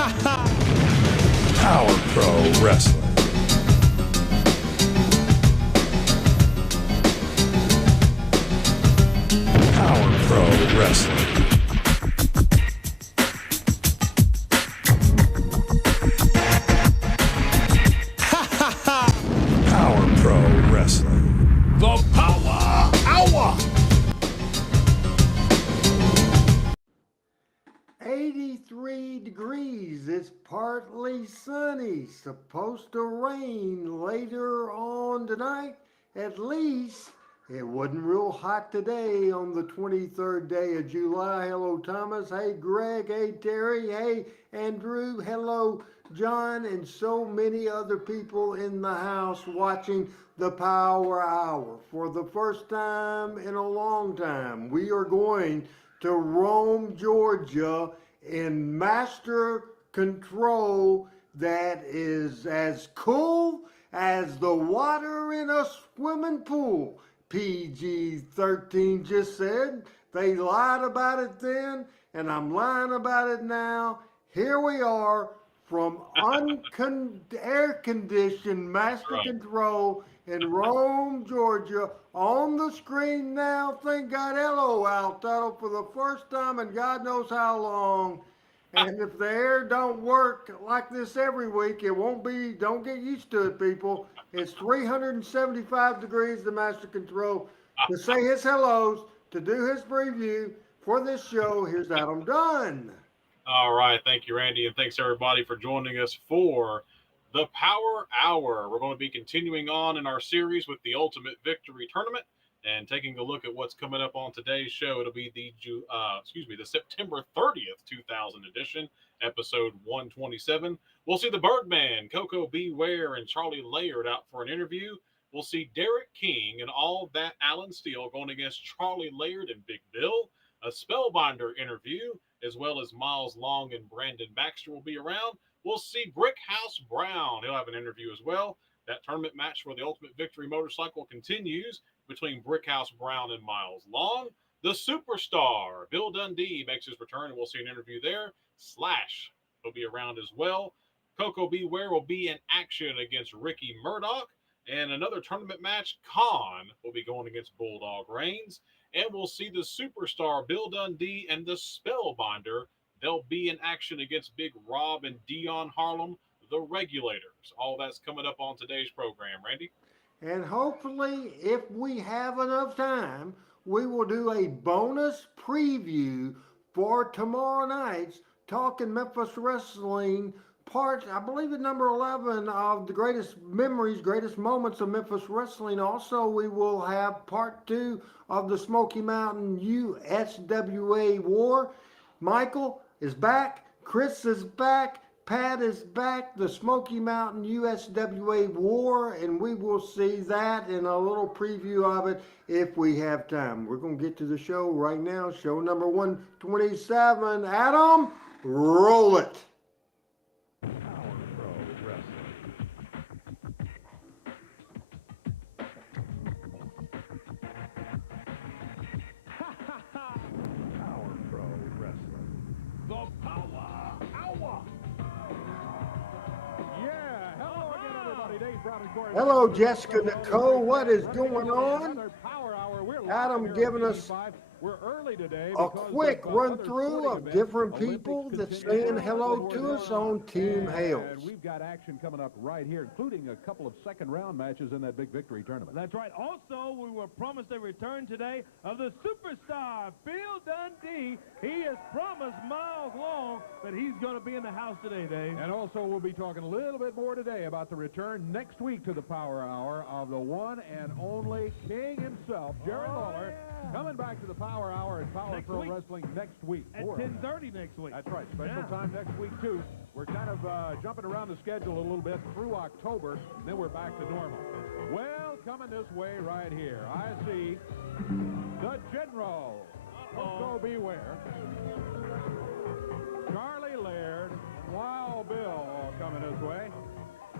Power Pro Wrestling. Power Pro Wrestling. Power Pro Wrestling. The Powa Hour. 83 degrees. It's partly sunny. Supposed to rain later on tonight. At least it wasn't real hot today on the 23rd day of July. Hello, Thomas. Hey, Greg. Hey, Terry. Hey, Andrew. Hello, John, and so many other people in the house watching the Power Hour. For the first time in a long time, we are going to Rome, Georgia in master control that is as cool as the water in a swimming pool. PG-13 just said. They lied about it then, and I'm lying about it now. Here we are from air-conditioned master control in Rome, Georgia. On the screen now, thank God, hello, Al Tuttle, for the first time in God knows how long. And if the air don't work like this every week, it won't be, don't get used to it, people. It's 375 degrees to master control. To say his hellos, to do his preview for this show, here's Adam Dunn. All right. Thank you, Randy. And thanks, everybody, for joining us for the Power Hour. We're going to be continuing on in our series with the Ultimate Victory Tournament and taking a look at what's coming up on today's show. It'll be the September 30th, 2000 edition, episode 127. We'll see the Birdman, Koko, Beware, and Charlie Leard out for an interview. We'll see Derrick King and All That Alan Steele going against Charlie Leard and Big Bill. A Spellbinder interview, as well as Miles Long and Brandon Baxter will be around. We'll see Brickhouse Brown. He'll have an interview as well. That tournament match for the Ultimate Victory motorcycle continues between Brickhouse Brown and Miles Long. The Superstar, Bill Dundee, makes his return, and we'll see an interview there. Slash will be around as well. Koko Beware will be in action against Ricky Murdoch. And another tournament match, Khan, will be going against Bulldog Reigns. And we'll see the Superstar, Bill Dundee, and the Spellbinder. They'll be in action against Big Rob and Dion Harlem, the Regulators. All that's coming up on today's program. Randy? And hopefully, if we have enough time, we will do a bonus preview for tomorrow night's Talking Memphis Wrestling part, I believe it's number 11 of the greatest memories, greatest moments of Memphis wrestling. Also, we will have part 2 of the Smoky Mountain USWA War. Michael is back. Chris is back. Pat is back. The Smoky Mountain USWA War, and we will see that in a little preview of it if we have time. We're going to get to the show right now. Show number 127. Adam, roll it. Hello, Jessica Nicole. What is going on? Adam giving us a quick run through of different people that's saying hello to us on Team Hales. We've got action coming up right here, including a couple of second-round matches in that big victory tournament. That's right. Also, we were promised a return today of the superstar, Bill Dundee. He has promised Miles Long that he's going to be in the house today, Dave. And also, we'll be talking a little bit more today about the return next week to the Power Hour of the one and only King himself, Jerry Lawler, coming back to the Power Hour and Power Pro Wrestling next week. At 10:30 next week. That's right. Special time next week, too. We're kind of jumping around the schedule a little bit through October, and then we're back to normal. Well, coming this way right here, I see the General, Koko Beware, Charlie Leard, and Wild Bill all coming this way.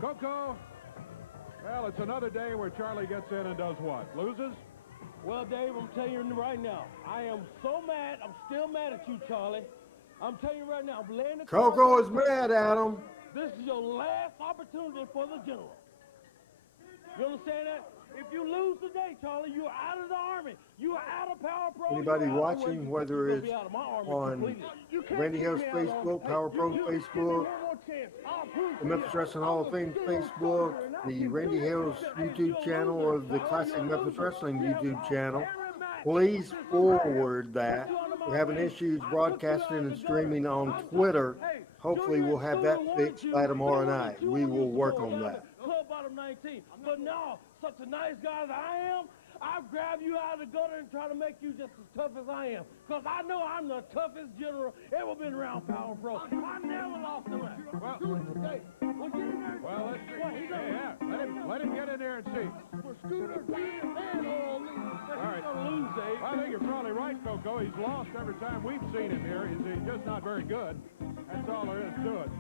Koko, well, it's another day where Charlie gets in and does what? Loses? Well, Dave, I'm telling you right now, I am so mad. I'm still mad at you, Charlie. I'm telling you right now, I'm laying the Koko cards is on the mad at him. This is your last opportunity for the general. You understand that? If you lose today, Charlie, you're out of the Army. You are out of Power Pro. Anybody you're out of watching, Regulators. whether You're gonna it's be out of my Army on completely. You can't Randy keep Hill's me out on- Facebook, Hey, Power Pro give me Facebook, one more chance. I'll prove the to Memphis you. Wrestling Hall of I'm a Fame general Facebook, soldier, and I the can Randy do it. Hill's Hey, YouTube you're a channel, loser. or the Oh, Classic you're a Memphis loser. Wrestling Yeah, YouTube well, channel. every match. Please This is forward that. Put you under my We're having wing. issues I put you broadcasting out and the streaming gutter. on I'm Twitter. hey, Hopefully Junior we'll have and that Sula fixed wanted by you. tomorrow They wanted night. you We on will this work show on down that. at Club Bottom 19. But now, such a nice guy as I am, I've grabbed you out of the gutter and try to make you just as tough as I am. Because I know I'm the toughest general ever been around Power Pro. I never lost a match. Well, Hey, well, get in there. well, let's see. What, he Yeah, doesn't- let him get in there and see. For Scooter, get in there, all these. All right. He's gonna lose, Dave. I think you're probably right, Koko. He's lost every time we've seen him here. He's just not very good. That's all there is to it.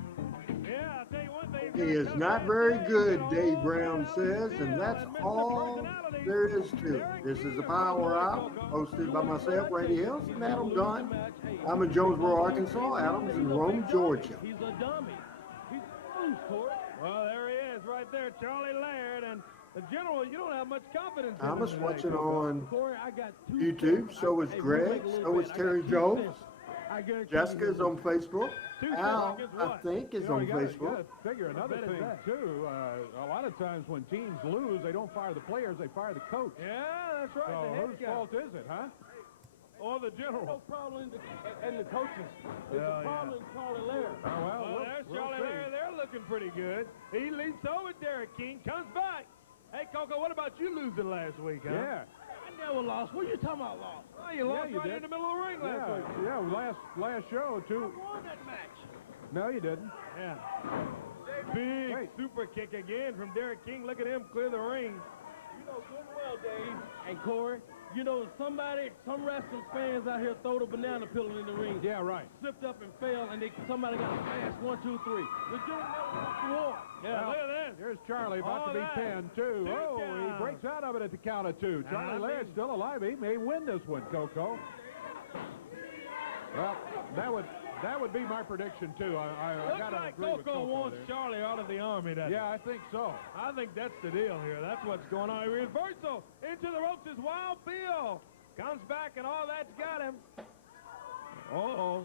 Yeah, I'll tell you one thing. He is not very good, Dave Brown says, and that's all there is to it. This is the Power Hour, hosted by myself, Randy Hills, and Adam Dunn. I'm in Jonesboro, Arkansas. Adam's in Rome, Georgia. He's a dummy. He's loose, Corey. Well, there he is, right there, Charlie Leard, and the general. You don't have much confidence in I'm him just today, watching Koko. on Corey, I got two YouTube. cents. So is Hey, we'll Greg. make a little So is bet. I Terry got 2 Jones. cents. I guarantee Jessica's you on Facebook. 2 cents Al, against I what? think, is You know, on you gotta Facebook. figure another Bet is thing, that? too. A lot of times when teams lose, they don't fire the players, they fire the coach. Yeah, that's right. So the head whose guy. fault is it, huh? Or the general? No problem in the coaches. It's a problem in Charlie Leard. Oh, well, There's we'll Charlie see. Leard. They're looking pretty good. He leaps over Derrick King, comes back. Hey, Koko, what about you losing last week, huh? Yeah. I never lost. What are you talking about lost? Oh, you lost you right did. in the middle of the ring last week. Yeah, last show, too. I won that match. No, you didn't. Yeah. Big Wait. super kick again from Derrick King. Look at him clear the ring. You know good and well, Dave. And Corey, you know some wrestling fans out here throw the banana peel in the ring. Yeah, right. Slipped up and fell, and somebody got smashed. 1, 2, 3. The general never lost the war. Yeah, Well, look at that. Here's Charlie about to be All right. pinned, too. Two Oh, he count. breaks out of it at the count of 2. Charlie Laird's still alive. He may win this one, Koko. Well, that would be my prediction, too. I Looks gotta like agree with Koko wants there. Charlie out of the Army. Yeah, I think so. I think that's the deal here. That's what's going on. Reversal into the ropes is Wild Bill. Comes back and all that's got him. Uh-oh.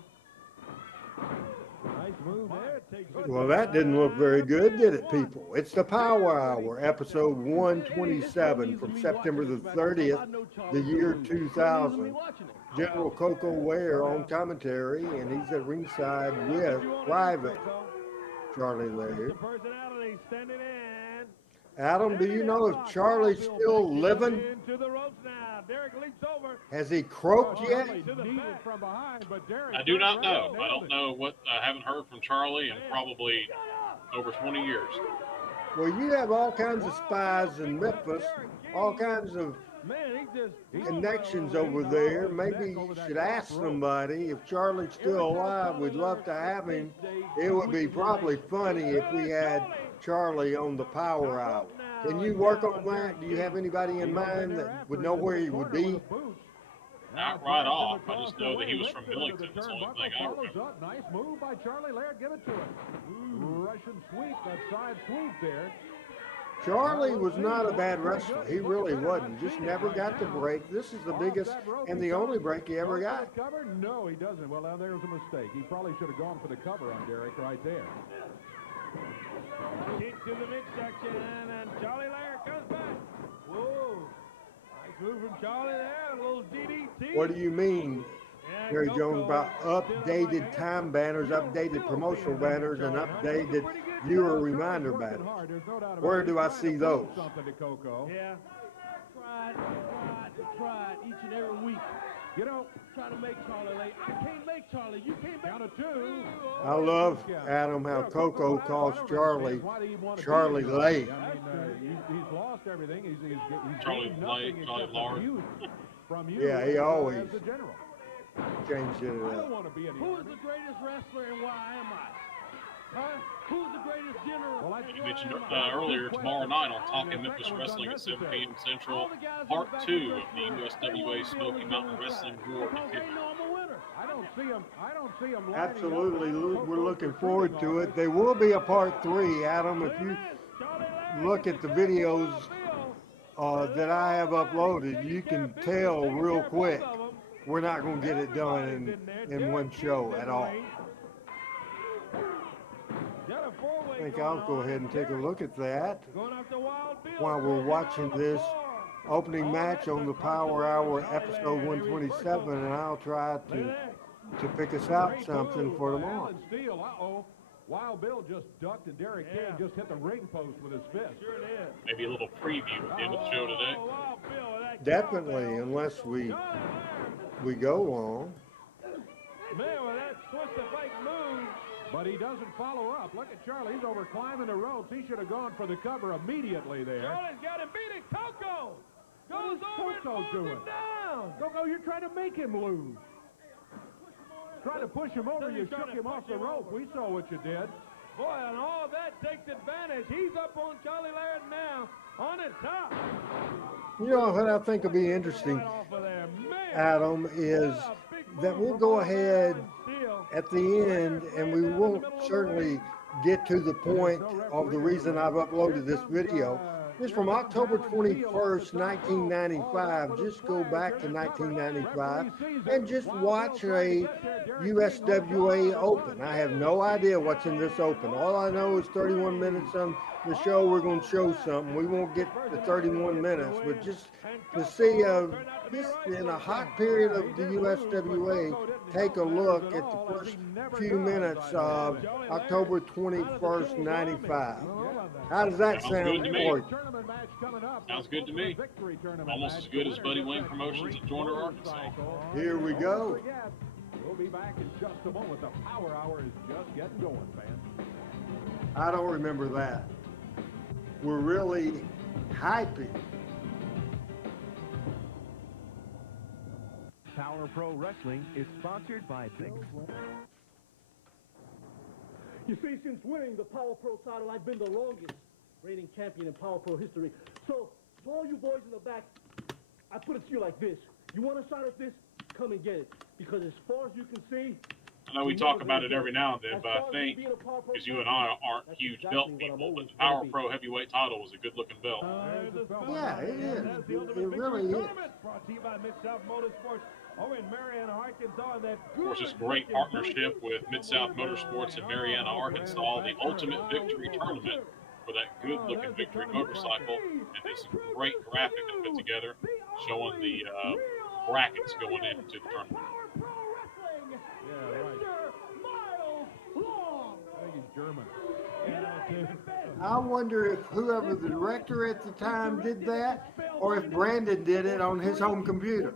Nice move there. Takes it. Well, that didn't look very good, did it, people? It's the Power Hour, episode 127 from September the 30th, the year 2000. General Koko Ware on commentary, and he's at ringside with Private Charlie Laird. Personality standing in. Adam, do you know if Charlie's still living? Into the ropes now. Derrick leaps over. Has he croaked yet? Charlie kneed it from behind, but Derrick I do not turned know. around and I nailed don't it. know what. I haven't heard from Charlie in probably over 20 years. Well, you have all kinds of spies in Memphis, all kinds of Man, he connections over there. Maybe you should ask somebody if Charlie's still alive. We'd love to have him. It would be probably funny if we had Charlie on the Power Hour. Can you work on that? Do you have anybody in mind that would know where he would be? Not right off. I just know that he was from Millington. That's the only thing I Follows remember. up. Nice move by Charlie Laird. Give it to him. Russian sweep, that side sweep there. Charlie was not a bad wrestler. He really wasn't. Just never got the break. This is the biggest and the only break he ever got. Cover? No, he doesn't. Well, now there's a mistake. He probably should have gone for the cover on Derrick right there. kick to the midsection, and Charlie Leard comes back. Whoa. Nice move from Charlie there. A little DDT. What do you mean, Yeah, Terry Koko Jones, about did it updated like time banners, updated promotional banners, and updated viewer reminder banners? Where do I see those? Something to Koko. Yeah. Tried each and every week. You know, Trying to make Charlie late. I can't make Charlie. You can't make count of 2. I love, Adam, how Koko calls Charlie Charlie Lay. I mean, he's lost everything. He's Charlie gained Lay, nothing Charlie except Leard. from you Yeah, he always as the general. changed it I don't up. want to be in the Who is Army. the greatest wrestler and why am I? Huh? Who's the greatest general? Well, and You why mentioned am I? earlier tomorrow night on Talking Memphis Wrestling at 7 p.m. Central, Part 2 of the USWA Smoky Mountain Wrestling War Because they know I'm a winner. I don't see them. Absolutely, we're looking forward to it. There will be a part 3, Adam. If you look at the videos that I have uploaded, you can tell real quick we're not going to get it done in one show at all. I think I'll go ahead and take a look at that while we're watching this opening match on the Power Hour episode 127, and I'll try to pick us out something for tomorrow. Uh-oh. Wild Bill just ducked and Derrick King just hit the ring post with his fist. Sure did. Maybe a little preview at the end of the show today. Definitely, unless we go on. Man, with that twist of fake move. But he doesn't follow up. Look at Charlie. He's over climbing the ropes. He should have gone for the cover immediately there. Charlie's got him beat it. Koko goes over and Koko pulls doing? him down. Koko, you're trying to make him lose. Trying to push him over, you shook him off the rope. We saw what you did. Boy, and all that takes advantage. He's up on Charlie Leard now on his top. You know what I think will be interesting, Right off of there. Man, Adam, is that we'll go ahead at the end and we won't certainly get to the point of the reason I've uploaded this video. It's from October 21st, 1995. Just go back to 1995 and just watch a USWA Open. I have no idea what's in this Open. All I know is 31 minutes on the show. We're going to show something. We won't get to 31 minutes, but just to see just in a hot period of the USWA, take a look at the first few minutes of October 21st, 95. How does that sound for you? Sounds good to me. Almost as good as Buddy Wayne Promotions at Joiner, Arkansas. Here we go. We'll be back in just a moment. The Power Hour is just getting going, fans. I don't remember that. We're really hyping. Power Pro Wrestling is sponsored by Baxter. You see, since winning the Power Pro title, I've been the longest reigning champion in Power Pro history. So, to all you boys in the back, I put it to you like this. You want a shot at this? Come and get it. Because as far as you can see, I know we talk about it every now and then, but I think, because you and I aren't huge belt people, but the Power Pro heavyweight title was a good-looking belt. Yeah, it is. It really is. Brought to you by Mid-South Motorsports over in Marianna, Arkansas. That Of course, this great partnership with Mid-South Motorsports in Marianna, Arkansas, the Ultimate Victory Tournament for that good-looking Victory motorcycle, and this great graphic they put together showing the brackets going into the tournament. I think he's German. I wonder if whoever the director at the time did that, or if Brandon did it on his home computer.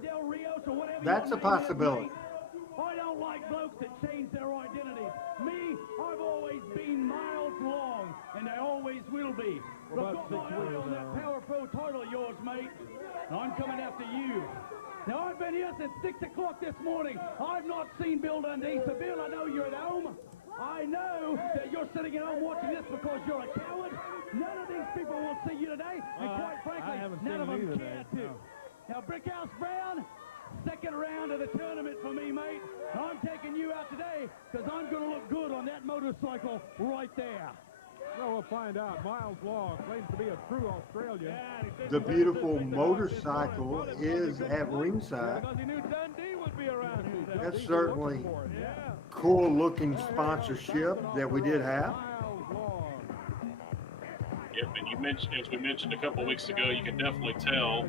That's a possibility. I don't like blokes that change their identities. Me, I've always been miles long, and I always will be. We're about I've got 6 my eye weeks on that now. Power Pro title of yours, mate. And I'm coming after you. Now, I've been here since 6 o'clock this morning. I've not seen Bill Dundee. So, Bill, I know you're at home. I know that you're sitting at home watching this because you're a coward. None of these people will see you today. And quite frankly, I haven't none seen of them him either care today, to. no. Now, Brickhouse Brown, second round of the tournament for me, mate. I'm taking you out today because I'm going to look good on that motorcycle right there. Well, we'll find out. Miles Long claims to be a true Australian. The beautiful motorcycle is at ringside. Because he knew Dundee would be around here. That's certainly Yeah. cool looking sponsorship that we did have. Miles Long. Yep, and you mentioned, as we mentioned a couple of weeks ago, you can definitely tell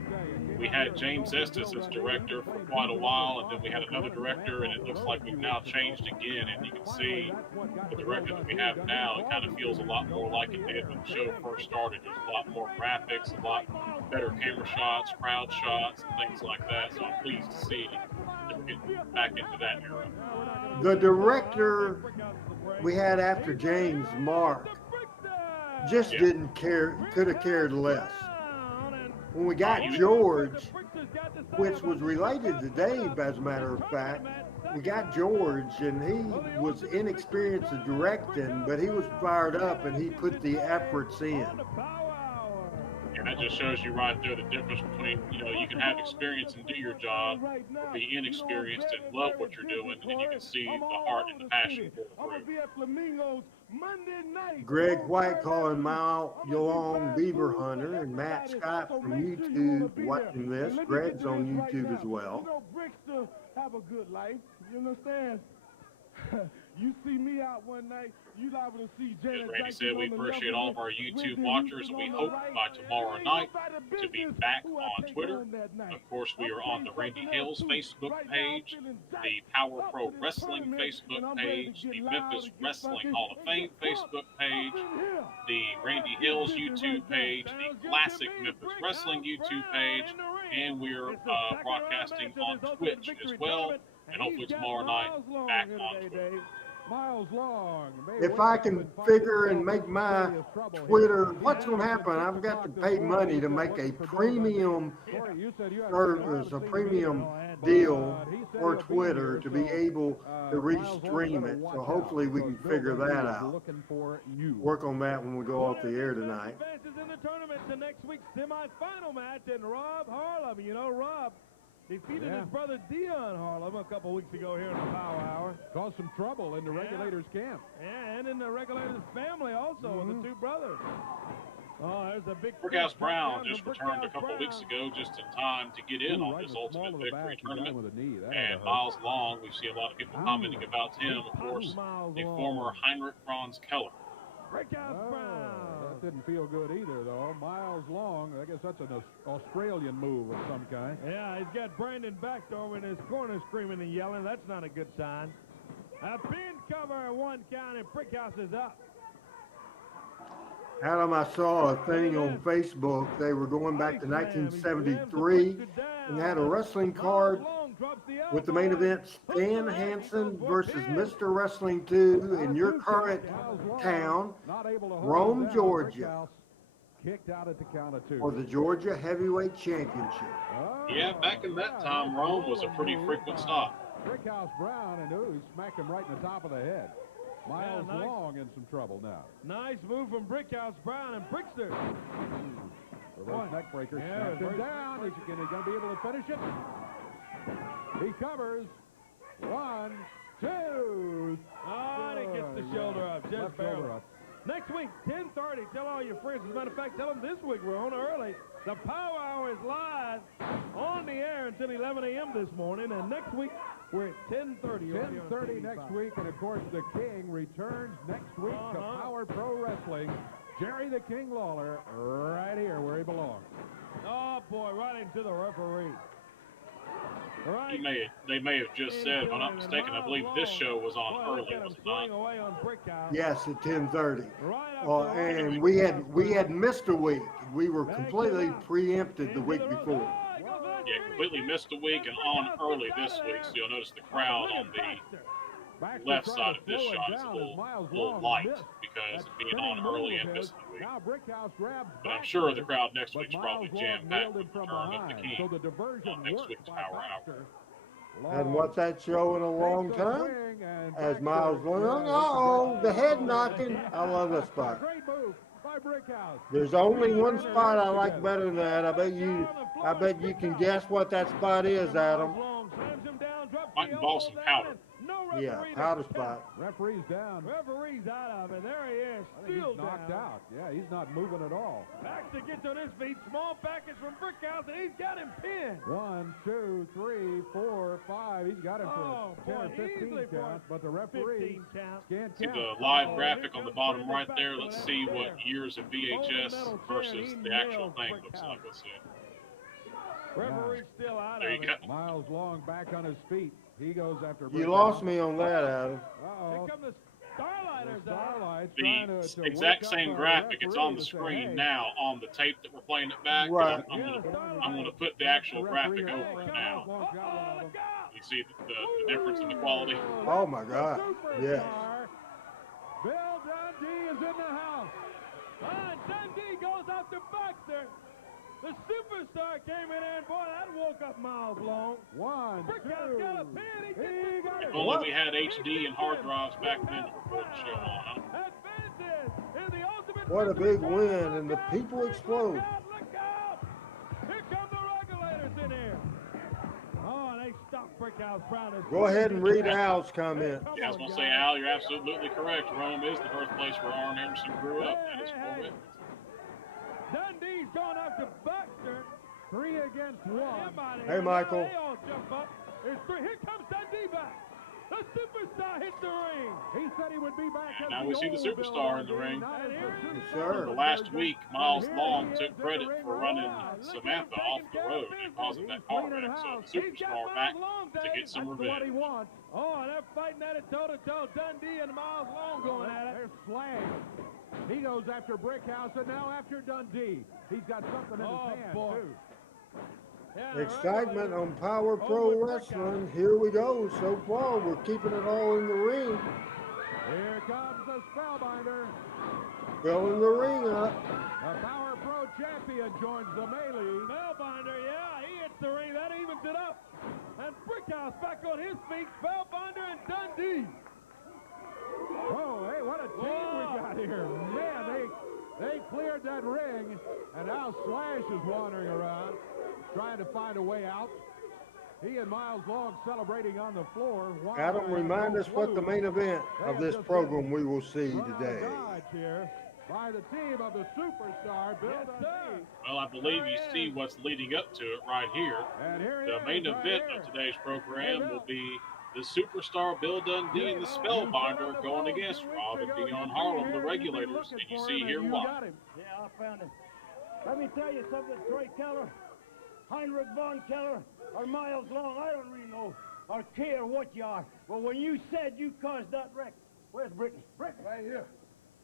we had James Estes as director for quite a while, and then we had another director, and it looks like we've now changed again. And you can see the director that we have now, it kind of feels a lot more like it did when the show first started. There's a lot more graphics, a lot better camera shots, crowd shots, and things like that. So I'm pleased to see that we're getting back into that era. The director we had after James, Mark, just didn't care, could have cared less. When we got George, which was related to Dave, as a matter of fact, we got George, and he was inexperienced at directing, but he was fired up, and he put the efforts in. Yeah, And that just shows you right there the difference between, you know, you can have experience and do your job, or be inexperienced and love what you're doing, and you can see the heart and the passion for the group. Greg White calling Mile Yalong Beaver Hunter, and Matt Scott from YouTube watching this. Greg's on YouTube as well. You know, Baxter have a good life. You understand? You see me out one night, you liable to see Janet. As Randy said, we appreciate all of our YouTube watchers, and we hope by tomorrow night to be back on Twitter. Of course, we are on the Randy Hills Facebook page, the Power Pro Wrestling Facebook page, the Memphis Wrestling Hall of Fame Facebook page, the Randy Hills YouTube page, the Classic Memphis Wrestling YouTube page, and we're broadcasting on Twitch as well. And hopefully tomorrow night, back on Twitter. If I can figure and make my Twitter, what's going to happen? I've got to pay money to make a premium service, a premium deal for Twitter to be able to restream it. So hopefully we can figure that out. Work on that when we go off the air tonight. In the tournament, the next week's semifinal match, and Rob Harlem. You know, Rob defeated his brother Dion Harlem a couple weeks ago here in the Power Hour. Caused some trouble in the Regulators camp. Yeah, and in the Regulators family also, with the two brothers. Oh, there's a big... Brickhouse Brown just returned a couple weeks ago just in time to get in on this Ultimate Victory Tournament. And Miles Long, we see a lot of people commenting about him, of course, the former Heinrich Franz Keller. That didn't feel good either, though. Miles Long, I guess that's an Australian move of some kind. Yeah, he's got Brandon Baxter over in his corner screaming and yelling. That's not a good sign. A pin cover, 1 count, and Brickhouse is up. Adam, I saw a thing on Facebook. They were going back to 1973 and had a wrestling card with the main event, Stan Hansen versus Mr. Wrestling 2 in your current town, Rome, Georgia, for the Georgia Heavyweight Championship. Yeah, back in that time, Rome was a pretty frequent stop. Brickhouse Brown, and he smacked him right in the top of the head. Miles Long in some trouble now. Nice move from Brickhouse Brown and Brickster. Reverse neck breaker. Snapped him down. Is he going to be able to finish it? He covers. 1, 2. Oh, and he gets the shoulder up. Just barely. Next week, 10:30. Tell all your friends. As a matter of fact, tell them this week we're on early. The Power Hour is live on the air until 11 a.m. this morning. And next week, we're at 10:30. 10:30 next week. And, of course, the King returns next week to Power Pro Wrestling. Jerry the King Lawler right here where he belongs. Oh, boy, right into the referee. Right. They may have just said, if I'm not mistaken, I believe this show was on early, was it not? Yes, at 10:30. And we had missed a week. We were completely preempted the week before. Yeah, completely missed a week and on early this week. So you'll notice the crowd on the left side of this shot is a little light because of being on early and missing the week. But I'm sure the crowd next week's probably jam-packed with the return of the King on next week's Power Hour. Hadn't watched that show in a long time. As Miles Long, the head knocking. I love that spot. There's only one spot I like better than that. I bet you can guess what that spot is, Adam. Might involve some powder. Yeah, powder spot. Referee's down. Referee's out of it. There he is. Still knocked out. Yeah, he's not moving at all. Baxter gets on his feet. Small package from Brickhouse, and he's got him pinned. 1, 2, 3, 4, 5. He's got him for 10 or 15 count, but the referee can't see the live graphic on the bottom right there. Let's see what years of VHS versus the actual thing looks like. Let's see. Referee's still out of it. Miles Long back on his feet. He goes after. You lost me on that, Adam. Here come the Starlighters. The exact same graphic. It's on the screen now on the tape that we're playing it back. Right. I'm going to put the actual graphic over it now. You see the difference in the quality? Oh my God! Yes. Bill Dundee is in the house. Dundee goes after Baxter. The superstar came in there, and boy, that woke up Miles Long. 1, 2. Got a pin. He got if only we had HD and hard drives back then to record the show on. What a big win, and the people explode. Look Brickhouse Brown is. Go ahead and read Al's comment. Yeah, I was going to say, Al, you're absolutely correct. Rome is the birthplace where Arn Anderson grew up. That is correct. Dundee's going after Baxter. 3 against 1. Hey, Michael. They all jump up. It's 3. Here comes Dundee back. The superstar hit the ring. He said he would be back. And now we see the superstar in the ring. Yes, sir. The last week, Miles Long took credit for running Samantha off the road and causing that car wreck. So the superstar back to get some revenge. Oh, and they're fighting at it toe-to-toe. Dundee and Miles Long going at it. They're slaying. He goes after Brickhouse and now after Dundee. He's got something in his hand, too. Excitement on Power Pro Wrestling. Here we go. So far, we're keeping it all in the ring. Here comes the Spellbinder. Filling the ring up. The Power Pro champion joins the melee. Spellbinder, yeah, he hits the ring. That evens it up. And Brickhouse back on his feet. Spellbinder and Dundee. Oh, hey, what a team we got here. Man, they cleared that ring, and now Slash is wandering around, trying to find a way out. He and Miles Long celebrating on the floor. Adam, remind us what the main event of this program we will see today. Here by the team of the superstar, Bill Dundee. Well, I believe you see what's leading up to it right here. The main event of today's program will be the superstar Bill Dundee and the Spellbinder going against Rob and Dion Harlem, the Regulators, and you see here why. Yeah, I found him. Let me tell you something, Troy Keller, Heinrich von Keller, or Miles Long, I don't really know or care what you are, but when you said you caused that wreck, where's Brittany? Brittany. Right here.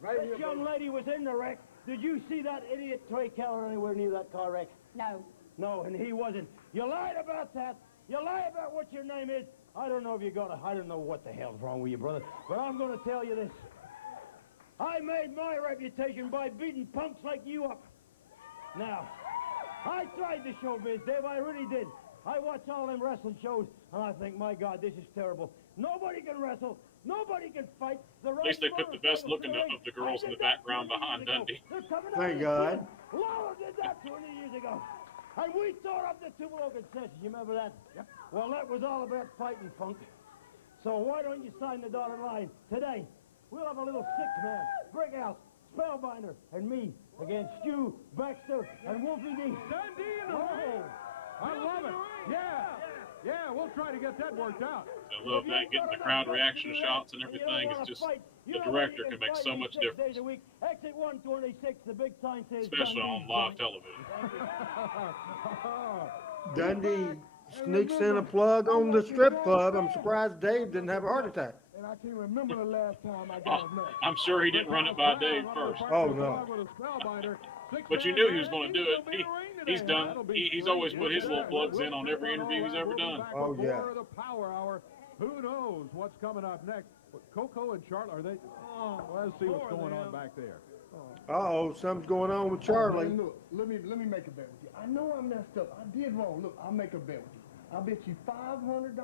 Right here. This young lady was in the wreck. Did you see that idiot Troy Keller anywhere near that car wreck? No. No, and he wasn't. You lied about that. You lied about what your name is. I don't know if you got I don't know what the hell's wrong with you, brother, but I'm going to tell you this. I made my reputation by beating punks like you up. Now, I tried the showbiz, Dave, I really did. I watch all them wrestling shows, and I think, my God, this is terrible. Nobody can wrestle. Nobody can fight. At least they put the best looking of the girls in the background behind Dundee. Thank God. Laura did that 20 years ago. And we tore up the two-blow concession. You remember that? Yep. Well, that was all about fighting punk. So why don't you sign the dotted line today? We'll have a little six-man, Brickhouse, Spellbinder, and me against Stu, Baxter, and Wolfie D. Dundee in the ring. I love it. Yeah, we'll try to get that worked out. I love that, getting the crowd reaction shots and everything. It's just, the director can make so much difference. Exit 126, the big sign says especially on live television. Dundee sneaks in a plug on the strip club. I'm surprised Dave didn't have a heart attack. And I can't remember the last time I got enough. I'm sure he didn't run it by Dave first. Oh, no. But you knew he was going to do it. He's done. He's always put his little plugs in on every interview he's ever done. Oh, yeah. The Power Hour. Who knows what's coming up next? Koko and Charlie, are they? Oh, let's see what's going on back there. Uh-oh, something's going on with Charlie. Look, let me make a bet with you. I know I messed up. I did wrong. Look, I'll make a bet with you. I bet you $500.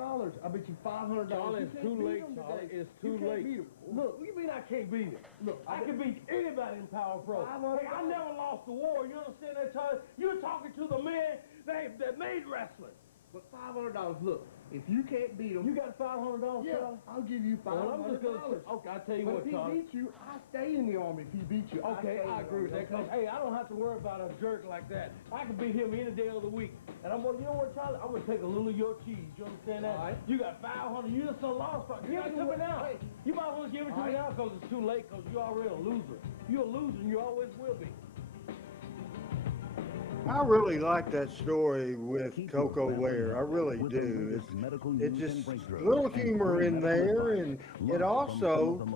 I bet you $500. Charlie, it's too late, Charlie. It's too late. Look, what do you mean I can't beat him? Look, I can beat anybody in Power Pro. Hey, I never lost a war. You understand that, Charlie? You're talking to the man that made wrestling. But $500, look, if you can't beat him. You got $500, yeah, Charlie? I'll give you $500. Well, I'm just gonna, okay, I'll tell you what, Charlie. If he beats you, I stay in the army. If he beats you, okay, I agree with that. Cause, hey, I don't have to worry about a jerk like that. I can beat him any day of the week. And I'm gonna, you know what, Charlie? I'm gonna take a little of your cheese. You understand that? All right. You got $500. You just so lost. Give it to me now. Hey, you might want to give it to me now because it's too late. Because you're already a loser. You're a loser, and you always will be. I really like that story with Koko Laird. I really do. It's just a little humor in there, and it also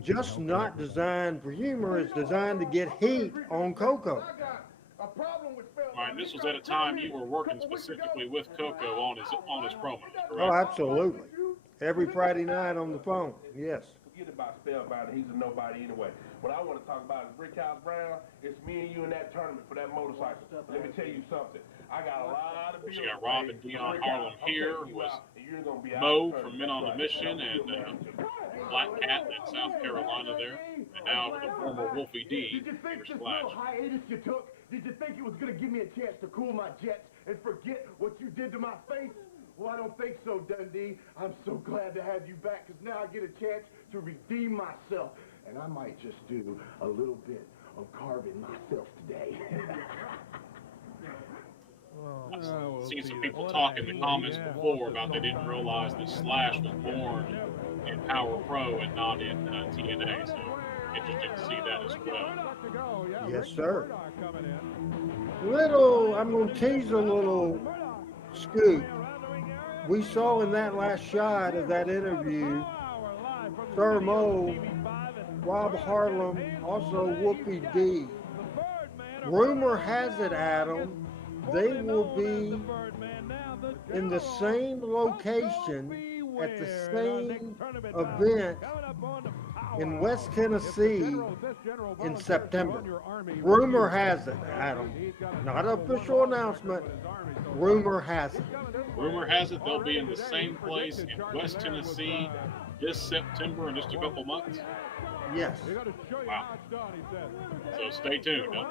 just not designed for humor. It's designed to get heat on Koko. All right, this was at a time you were working specifically with Koko on his promos, correct? Oh, absolutely. Every Friday night on the phone, yes. Forget about Spellbinder, he's a nobody anyway. What I want to talk about is Brickhouse Brown. It's me and you in that tournament for that motorcycle. Let me tell you something. I got a lot of beers. You got Rob and Dion Harlem here, who was Mo from Men on a Mission, and Black Cat in South Carolina there, and now the former Wolfie D. Did you think this little hiatus you took, did you think it was going to give me a chance to cool my jets and forget what you did to my face? Well, I don't think so, Dundee. I'm so glad to have you back, because now I get a chance to redeem myself. And I might just do a little bit of carving myself today. I've seen some people talk in the comments before about they didn't realize that Slash was born in Power Pro and not in TNA, so interesting to see that as well. Yes, sir. I'm going to tease a little scoop. We saw in that last shot of that interview, Sir Mo, Rob Harlem, also Whoopi D. Rumor has it, Adam, they will be in the same location at the same event in West Tennessee in September. Rumor has it, Adam. Not an official announcement. Rumor has it. Rumor has it they'll be in the same place in West Tennessee this September in just a couple months. Yes. Wow. So stay tuned. Huh?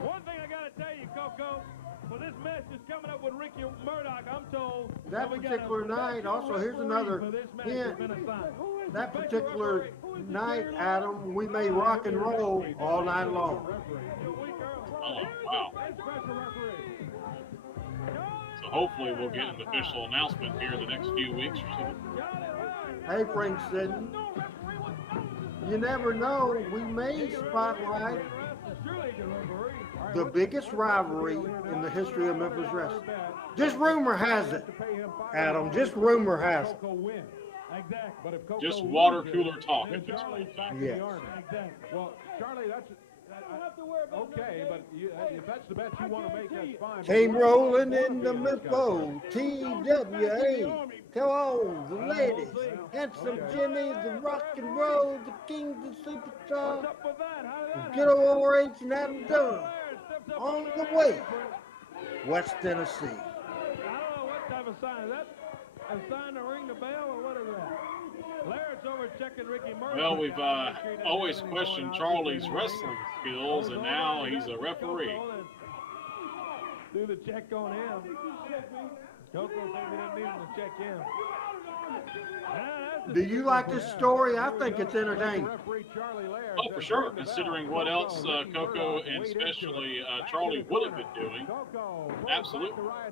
One thing I gotta tell you, Koko, for this match is coming up with Ricky Murdoch, I'm told. That particular night, also, here's another hint. That particular night, Adam, we may rock and roll all night long. Oh, wow. So hopefully we'll get an official announcement here in the next few weeks or so. Hey, Frank Sidney. You never know, we may spotlight the biggest rivalry in the history of Memphis wrestling. Just rumor has it, Adam. Just rumor has it. Just water cooler talk at this point. Yes. Well, Charlie, that's okay, but if that's the bet you want to make, that's fine. Came rolling in the Mifo, TWA. Tell all the ladies, Handsome Jimmy, the rock and roll, the king, the superstar, good old Orange and Adam Dunn. On the way, West Tennessee. I don't know what type of sign is that. A sign to ring the bell, or what is that? Laird's over checking Ricky Murdoch. Well, we've always questioned Charlie's wrestling skills, and now he's a referee. Do the check on him. Koko says he didn't need him to check him. Do you like this story? I think it's entertaining. Oh, for sure, considering what else Koko and especially Charlie would have been doing. Absolutely. I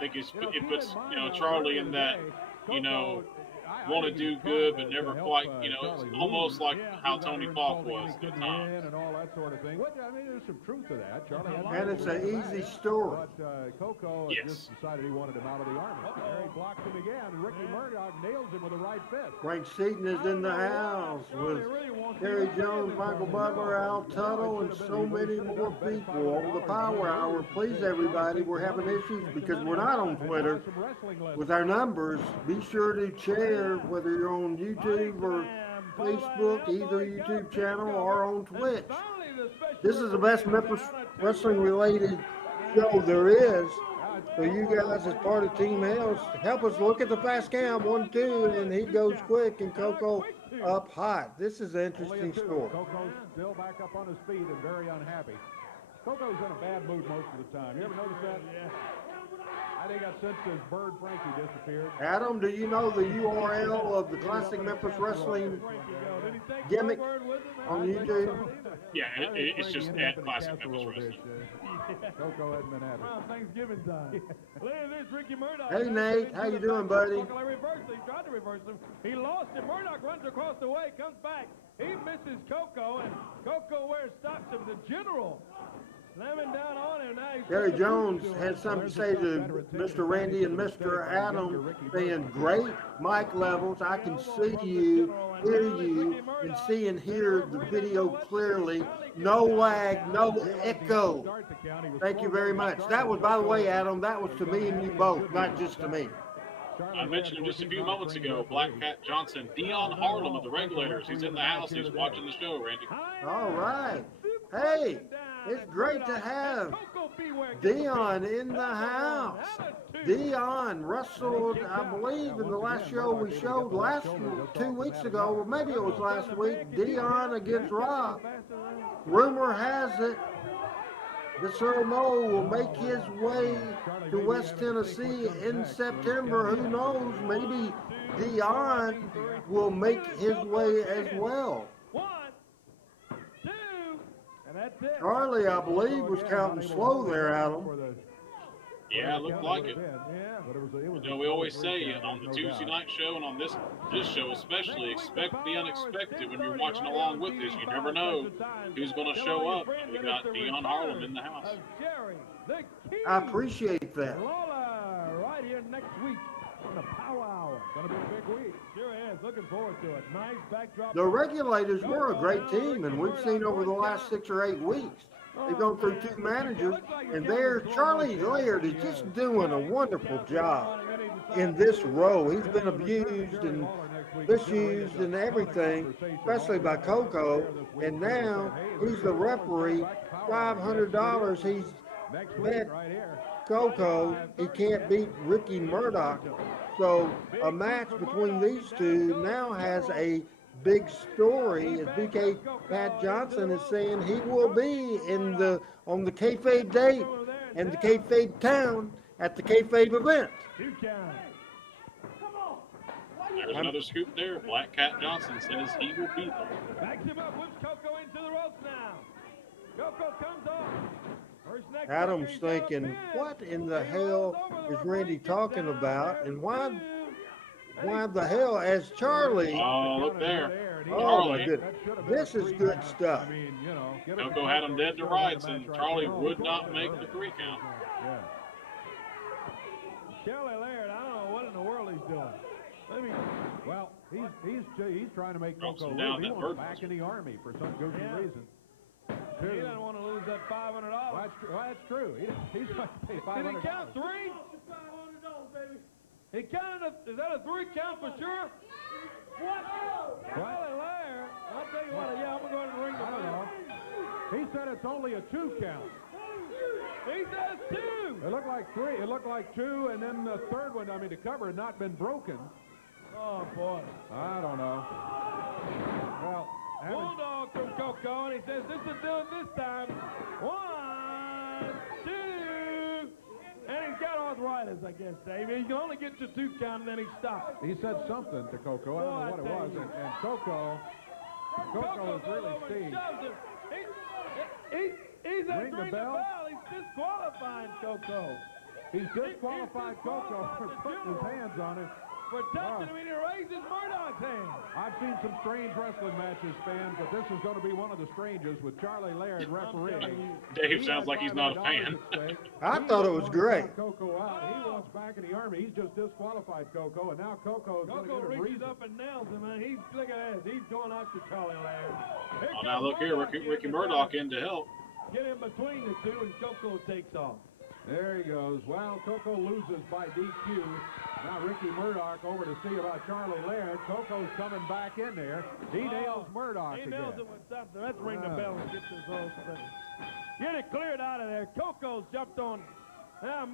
think it puts Charlie in that, want to do good but never quite, it's almost like how Tony Falk was at times. And all that sort of thing. Which, I mean, there's some truth to that. Charlie and it's an easy story. But Koko just decided he wanted him out of the Army. There he blocks him again, and Ricky Murdoch nails him with a right fist. Frank Seaton is in the house with Terry Jones, Michael Butler, Al Tuttle, and so many more people on the Power Hour. Please, everybody, we're having issues because we're not on Twitter with our numbers. Be sure to share, whether you're on YouTube or Facebook, either YouTube channel or on Twitch. This is the best Memphis wrestling related show there is. So you guys, as part of Team Hales, help us look at the fast cam, 1-2, and he goes quick, and Koko up hot. This is an interesting story. Koko's still back up on his feet and very unhappy. Koko's in a bad mood most of the time. You ever notice that? Yeah. I think I sensed his bird Frankie disappeared. Adam, do you know the URL of the Classic Memphis Wrestling gimmick on YouTube? Yeah, it's just at Classic Memphis Wrestling. Koko hasn't been happy. Thanksgiving time. Look at this, Ricky Murdoch. Hey, Nate, how you doing, buddy? He tried to reverse him. He lost him. Murdoch runs across the way, comes back. He misses Koko, and Koko wears stops him. The general slamming down on him. Now Terry Jones had something to say to Mr. Randy and Mr. Adam, saying great mic levels. I can see you, hear you, and see and hear the video clearly. No lag, no echo. Thank you very much. That was, by the way, Adam, that was to me and you both, not just to me. I mentioned him just a few moments ago, Black Cat Johnson, Dion Harlem of the Regulators. He's in the house. He's watching the show, Randy. All right. Hey, it's great to have Dion in the house. Dion wrestled, I believe, in the last show we showed 2 weeks ago, or maybe it was last week, Dion against Rob. Rumor has it This little Mo will make his way to West Tennessee in September. Who knows? Maybe Dion will make his way as well. 1, 2, and that's it. Charlie, I believe, was counting slow there, Adam. Yeah, it looked like it. You know, we always say on the Tuesday night show and on this show especially, expect the unexpected when you're watching along with this. You never know who's going to show up. We got Dion Harlem in the house. I appreciate that. Right here next week on the Powa Hour. Going to be a big week. Sure is. Looking forward to it. Nice backdrop. The Regulators were a great team, and we've seen over the last 6 or 8 weeks. They've gone through 2 managers, and there, Charlie Leard is just doing a wonderful job in this role. He's been abused and misused and everything, especially by Koko, and now he's the referee. $500 he's bet Koko he can't beat Ricky Murdoch. So a match between these two now has a big story, as BK Pat Johnson is saying he will be in on the kayfabe date and the kayfabe town at the kayfabe event. There's another scoop there. Black Cat Johnson says he will be there. Backs him up, whips Koko into the ropes now. Koko comes off. Adam's thinking, what in the hell is Randy talking about, and why the hell as Charlie? Oh, look there. Oh my goodness, this is good stuff. Koko had him dead to rights, and Charlie would not make the 3 count. Charlie Leard, I don't know what in the world he's doing. Well, he's trying to make Koko lose. He wants back in the Army for some goofy reason. He doesn't want to lose that $500. Well, that's true. He's going to pay $500. Did he count 3? $500, baby. He counted is that a 3 count for sure? What? Charlie Leard. I'll tell you what, yeah, I'm going to ring the bell. He said it's only a 2 count. He says 2. It looked like 3. It looked like 2, and then the third one, the cover had not been broken. Oh, boy. I don't know. Well, Bulldog from Koko, and he says this will do it this time. 1, 2, and he's got arthritis, I guess, Dave. He can only get to 2 count, and then he stops. He said something to Koko. I don't know what it was, and Koko is really steamed. He's Ring the bell. He's disqualifying Koko. He's disqualified Koko for putting his hands on it. For touching him, and he raises Murdoch's hand. I've seen some strange wrestling matches, fans, but this is going to be one of the strangest with Charlie Laird refereeing. Dave sounds like he's not a fan. I thought it was great. Koko out. He wants back in the Army. He's just disqualified Koko, and now Koko reaches up and nails him, man. Look at this. He's going after Charlie Laird. Oh, now look here, Ricky Murdoch in to help. Get in between the two, and Koko takes off. There he goes. Well, Koko loses by DQ. Now Ricky Murdoch over to see about Charlie Leard. Koko's coming back in there. He nails Murdoch again. He nails it with something. Let's ring the bell and get this all finished. Get it cleared out of there. Koko's jumped on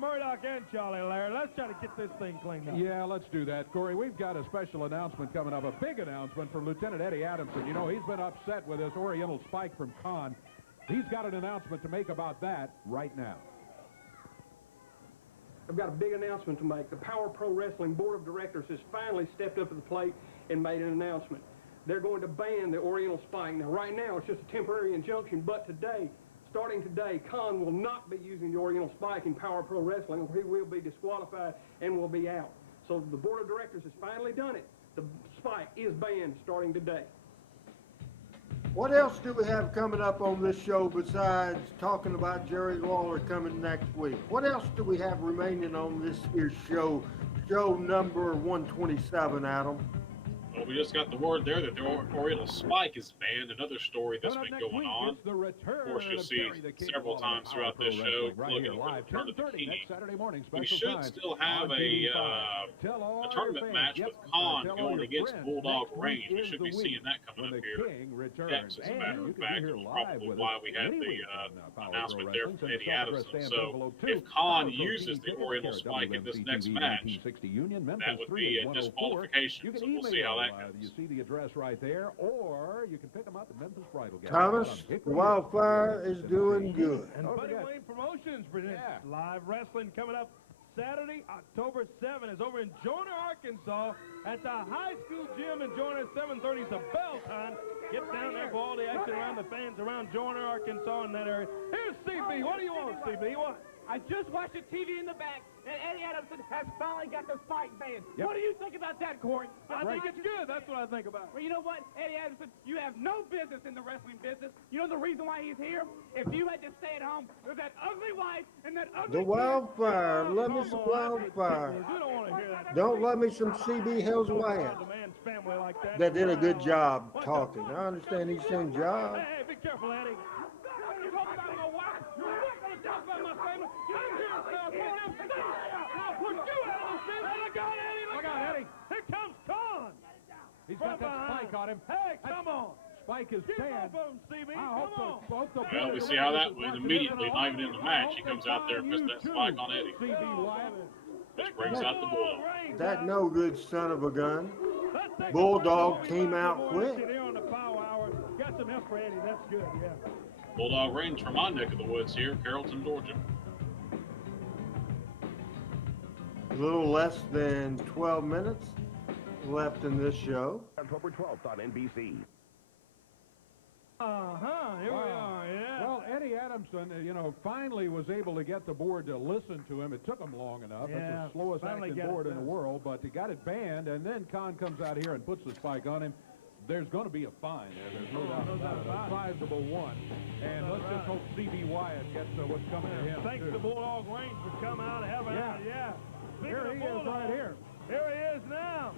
Murdoch and Charlie Leard. Let's try to get this thing cleaned up. Yeah, let's do that, Corey. We've got a special announcement coming up, a big announcement from Lieutenant Eddie Adamson. You know, he's been upset with this Oriental Spike from Con. He's got an announcement to make about that right now. I've got a big announcement to make. The Power Pro Wrestling Board of Directors has finally stepped up to the plate and made an announcement. They're going to ban the Oriental Spike. Now, right now, it's just a temporary injunction, but today, starting today, Khan will not be using the Oriental Spike in Power Pro Wrestling, or he will be disqualified and will be out. So the Board of Directors has finally done it. The Spike is banned starting today. What else do we have coming up on this show besides talking about Jerry Lawler coming next week? What else do we have remaining on this year's show number 127, Adam? Well, we just got the word there that the Oriental Spike is banned. Another story that's been going on. Of course, you'll see several times throughout this show, looking at the return of the King. We should still have a tournament match with Khan going against Bulldog Range. We should be seeing that coming up here next, as a matter of fact. That's probably why we had the announcement there from Eddie Adamson. So if Khan uses the Oriental Spike in this next match, that would be a disqualification. So we'll see how that that goes. You see the address right there, or you can pick them up at Memphis Bridal Gas. Thomas, the Wildfire is doing good. And Buddy Wayne Promotions presents live wrestling coming up Saturday, October 7th is over in Joyner, Arkansas at the high school gym in Joyner at 7:30 is the bell time. Get down there for all the action around the fans around Joyner, Arkansas in that area. Here's CB. What do you want, CB? What? I just watched the TV in the back, and Eddie Adamson has finally got the Spike band. Yep. What do you think about that, Corey? I think it's good. That's what I think about. Well, you know what, Eddie Adamson, you have no business in the wrestling business. You know the reason why he's here? If you had to stay at home with that ugly wife and that ugly The Wildfire. Let me some Wildfire. We don't want to hear that. Don't let me some CB Hell's Wyatt. The man's family like that. That did a good job talking. I understand he's doing job. Hey, be careful, Eddie. You're talking about my wife. You're not going to talk about my family. I'm here to stop you. I'll put you out of this. Look out, Eddie. Look out, Eddie. Here comes Con. He's got that spike on him. Hey, come on. Spike is Get banned. off of him, CB. I hope Come on. Well, we see how that went immediately, not even in the match. He comes out there and puts that spike on Eddie. CB Wyatt. Which brings out the Bulldog. That no good son of a gun. Bulldog came out quick. Here on the Power Hour. Got some help for Eddie. That's good, yeah. Bulldog reigns from my neck of the woods here, Carrollton, Georgia. A little less than 12 minutes left in this show. October 12th on NBC. Here we are, yeah. Well, Eddie Adamson, finally was able to get the board to listen to him. It took him long enough. Yeah, It's the slowest finally acting got it board in the done. world, but he got it banned, and then Khan comes out here and puts the spike on him. There's going to be a fine there. There's no doubt about it. A sizable one. And let's just hope CB Wyatt gets what's coming to him. Thanks too. to Bulldog Range for coming out and having Yeah. Speaking Here of he is Bulldog, right here. Here he is now.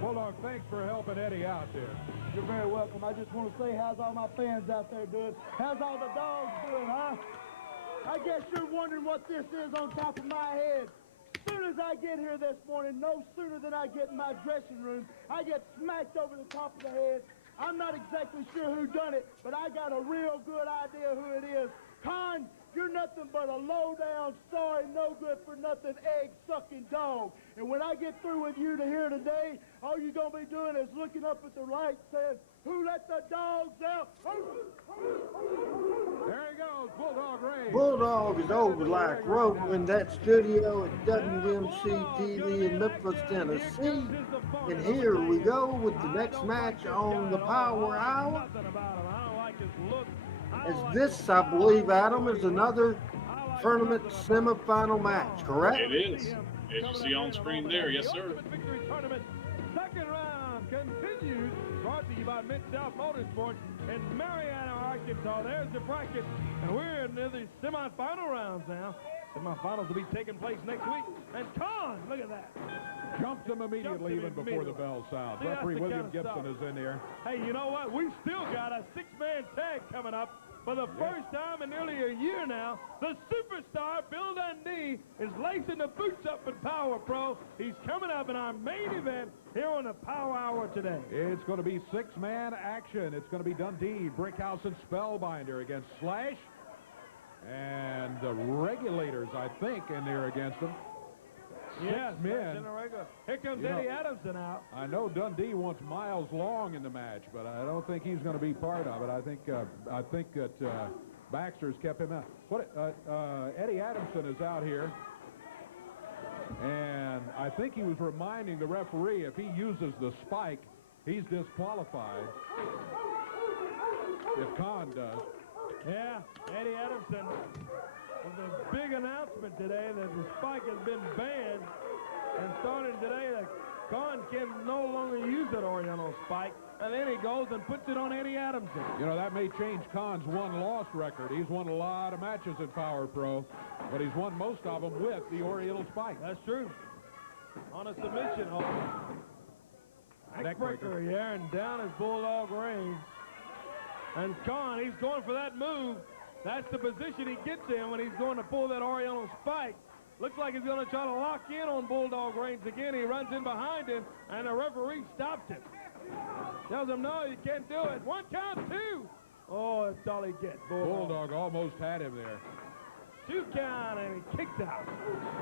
Bulldog, thanks for helping Eddie out there. You're very welcome. I just want to say, how's all my fans out there doing? How's all the dogs doing, huh? I guess you're wondering what this is on top of my head. As soon as I get here this morning, no sooner than I get in my dressing room, I get smacked over the top of the head. I'm not exactly sure who done it, but I got a real good idea who it is. Con, you're nothing but a low-down, sorry, no-good-for-nothing, egg-sucking dog. And when I get through with you to here today, all you're going to be doing is looking up at the light saying, who let the dogs out? There he goes, Bulldog Ray. Bulldog is over like rope in that studio at WMC TV in Memphis, Tennessee. And here we go with the next match on the Power Hour. As this, I believe, Adam, is another tournament semifinal match, correct? It is. As you see on screen there, yes, sir. Victory Tournament, second round continues. Brought to you by Mid-South Motorsports in Marietta, Arkansas. There's the bracket, and we're in the semifinal rounds now. Semifinals will be taking place next week. And Con, look at that. Jumped him immediately even before the bell sounds. See, Referee that's the William kind of Gibson stuff. is in here. Hey, you know what? We still got a six-man tag coming up. For the first time in nearly a year now, the superstar, Bill Dundee, is lacing the boots up in Power Pro. He's coming up in our main event here on the Power Hour today. It's going to be six-man action. It's going to be Dundee, Brickhouse, and Spellbinder against Slash. And the Regulators, I think, in there against them. Yes, Six men. Here comes Eddie Adamson out. I know Dundee wants Miles Long in the match, but I don't think he's going to be part of it. I think that Baxter's kept him out. Eddie Adamson is out here, and I think he was reminding the referee if he uses the spike, he's disqualified. If Khan does. Yeah, Eddie Adamson. With a big announcement today that the spike has been banned, and starting today, the Con can no longer use that Oriental Spike, and then he goes and puts it on Eddie Adamson. You know, that may change Khan's one-loss record. He's won a lot of matches in Power Pro, but he's won most of them with the Oriental Spike. That's true. On a submission hold. Neckbreaker here, and down is Bulldog Range. And Con, he's going for that move. That's the position he gets in when he's going to pull that Oriental Spike. Looks like he's going to try to lock in on Bulldog Range again. He runs in behind him, and the referee stops him. Tells him, no, you can't do it. 1 count, 2. Oh, that's all he gets. Bulldog almost had him there. 2 count, and he kicked out.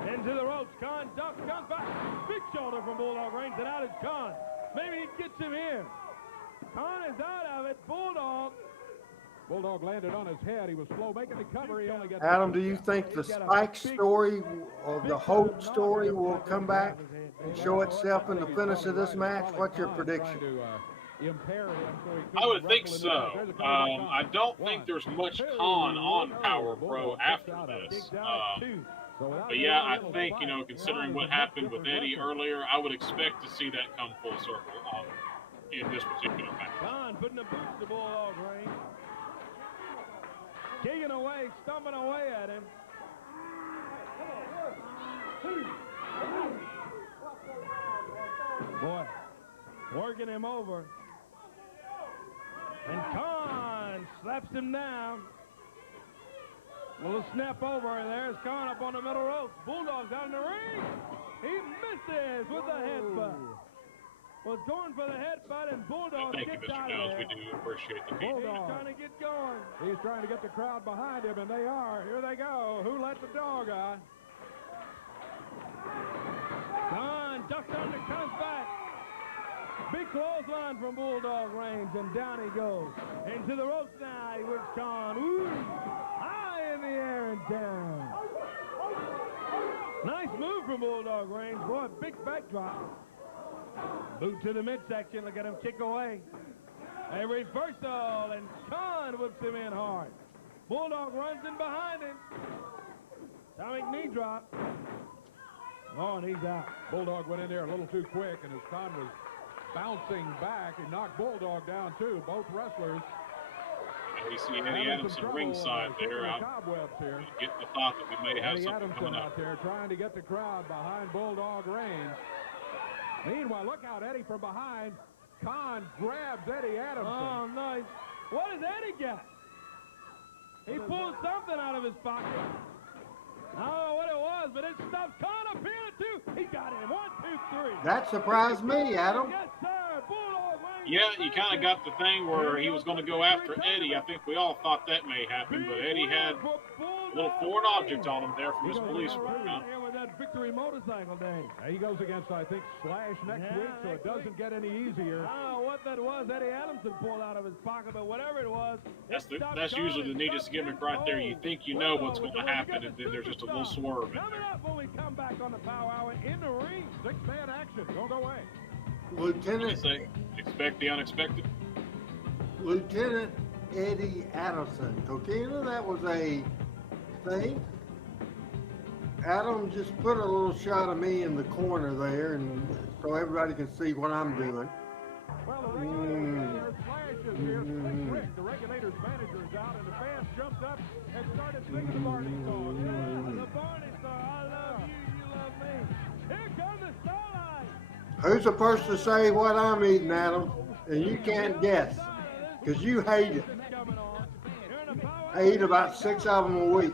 Into the ropes, Khan ducks, comes back. Big shoulder from Bulldog range, and out is Khan. Maybe he gets him here. Khan is out of it. Bulldog landed on his head. He was slow making the cover. He only got Adam, do you think the Spike story or the Hope story will come back and show itself in the finish of this match? What's your prediction? I would think so. I don't think there's much Khan on Power Pro after this. But yeah, I think, you know, considering what happened with Eddie earlier, I would expect to see that come full circle in this particular match. Khan putting the boots to Bulldog range. Kicking away, stumping away at him. Boy, working him over. And Khan slaps him down. A little snap over, and there's Khan up on the middle rope. Bulldog's out in the ring. He misses with the headbutt. Was going for the headbutt, and Bulldog Thank you, gets Mr. out Jones. of We there. do appreciate the Bulldog feedback. trying to get going. He's trying to get the crowd behind him, and they are. Here they go. Who let the dog out? Khan ducks under, comes back. Big clothesline from Bulldog range, and down he goes. Into the ropes now. He works Khan. Ooh, high in the air and down. Nice move from Bulldog range. Boy, big backdrop. Boot to the midsection. Look at him kick away. A reversal, and Khan whips him in hard. Bulldog runs in behind him. Atomic knee drop. Oh, and he's out. Bulldog went in there a little too quick, and as Khan was bouncing back, he knocked Bulldog down too. Both wrestlers. We see Eddie Adamson ringside there. I'm getting the thought that we may have Eddie something Adamson coming up. out there trying to get the crowd behind Bulldog range. Meanwhile, look out, Eddie from behind. Khan grabs Eddie Adamson. Oh, nice. What does Eddie get? He pulled something out of his pocket. I don't know what it was, but it stopped Khan up here, too. He got him. 1, 2, 3. That surprised me, Adam. Yes, sir. Bulldog range. Yeah, you kind of got the thing where he was going to go after Eddie. I think we all thought that may happen, but Eddie had a little foreign object on him there from his police work. Here with that victory motorcycle day. He goes against, I think, Slash next week, so it doesn't get any easier. I don't know what that was Eddie Adamson pulled out of his pocket, but whatever it was. That's usually the neatest gimmick right there. You think you know what's going to happen, and then there's just a little swerve in Coming there. up when we come back on the Power Hour in the ring. 6-man action. Don't go away. Lieutenant Expect the unexpected. Lieutenant Eddie Adamson. Coquina, that was a thing. Adam just put a little shot of me in the corner there, and so everybody can see what I'm doing. Well, the Regulators, Slash is here. Slick Rick, the Regulators manager, is out, and the fans jumped up and started singing the Barney song. The Barney song. I love you, you love me. Here comes the Starlight. Who's the first to say what I'm eating, Adam? And you can't guess, because you hate it. I eat about 6 of them a week.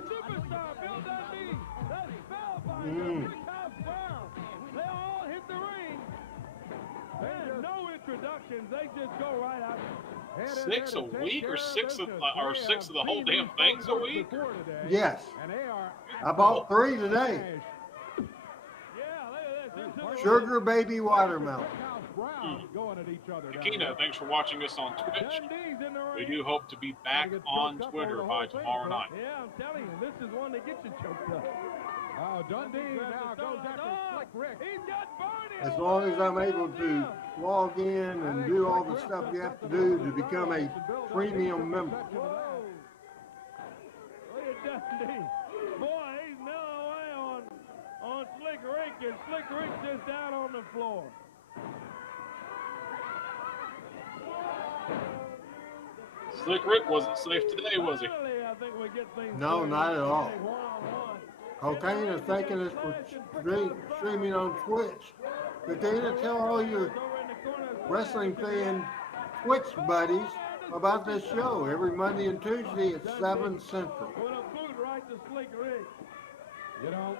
They all hit the ring. And no introductions. They just go right out. 6 a week, or six of the whole damn things a week? Yes. I bought 3 today. Sugar baby watermelon. Akina, thanks for watching us on Twitch. We do hope to be back on Twitter by tomorrow night. Yeah, I'm telling you, this is one that gets you choked up. Dundee now goes after Slick Rick. He's got Barney. As long as I'm able to log in and do all the stuff you have to do to become a premium member. Whoa. Look at Dundee. Boy, he's milling away on Slick Rick, and Slick Rick's just down on the floor. Slick Rick wasn't safe today, was he? I think we get things No, not at all. one-on-one. Cocaine is thanking us for streaming on Twitch. Cocaine, tell all your wrestling fan Twitch buddies about this show every Monday and Tuesday at 7 Central. With a boot right to Slick Rick. You know,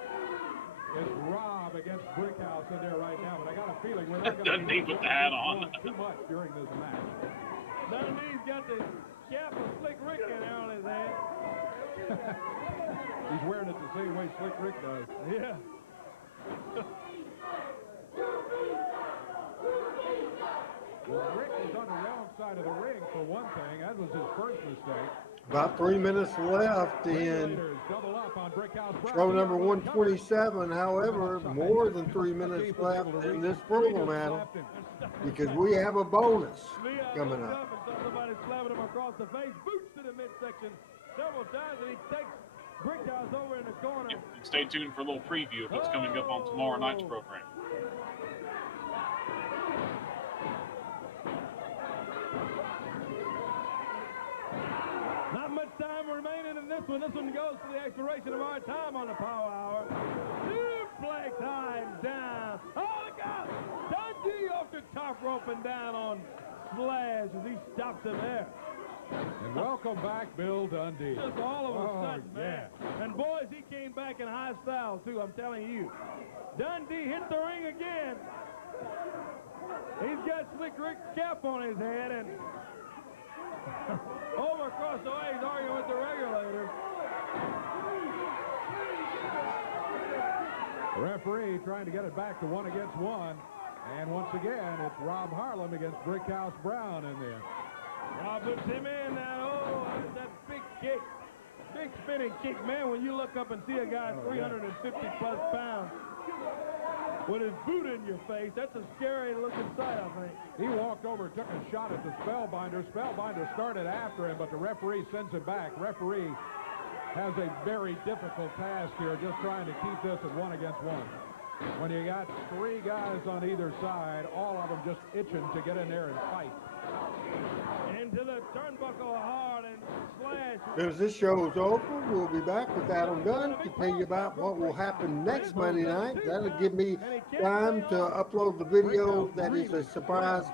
it's Rob against Brickhouse in there right now, but I got a feeling we're not going to Dundee with the hat on. too much during this match. Dundee's got the cap of Slick Rick in there on his head. He's wearing it the same way Slick Rick does. Yeah. Well, Rick was on the wrong side of the ring for one thing. That was his first mistake. About 3 minutes left in show number 127. However, more than 3 minutes left in this program, Adam, because we have a bonus coming up. Somebody slapping him across the face, boots to the midsection several times, and he takes Brickhouse over in the corner. Yep. Stay tuned for a little preview of what's coming up on tomorrow night's program. Not much time remaining in this one. This one goes to the expiration of our time on the Power Hour. Suplex high and down. Oh, look out! Dundee off the top rope and down on Slash as he stops him there. And welcome back, Bill Dundee. Just all of a sudden, man. And boys, he came back in high style, too, I'm telling you. Dundee hit the ring again. He's got Slick Rick's cap on his head, and over across the way, he's arguing with the Regulators. The referee trying to get it back to 1 against 1. And once again, it's Rob Harlem against Brickhouse Brown in there. Rob puts him in now. Oh, that's that big kick. Big spinning kick, man, when you look up and see a guy 350-plus pounds with his boot in your face. That's a scary-looking sight, I think. He walked over, took a shot at the Spellbinder. Spellbinder started after him, but the referee sends him back. Referee has a very difficult task here, just trying to keep this at 1 against 1. When you got 3 guys on either side, all of them just itching to get in there and fight. Into the turnbuckle hard and Slash. As this show is over, we'll be back with Adam Dunn to tell you about what will happen next Monday night. That'll give me time to upload the video that is a surprise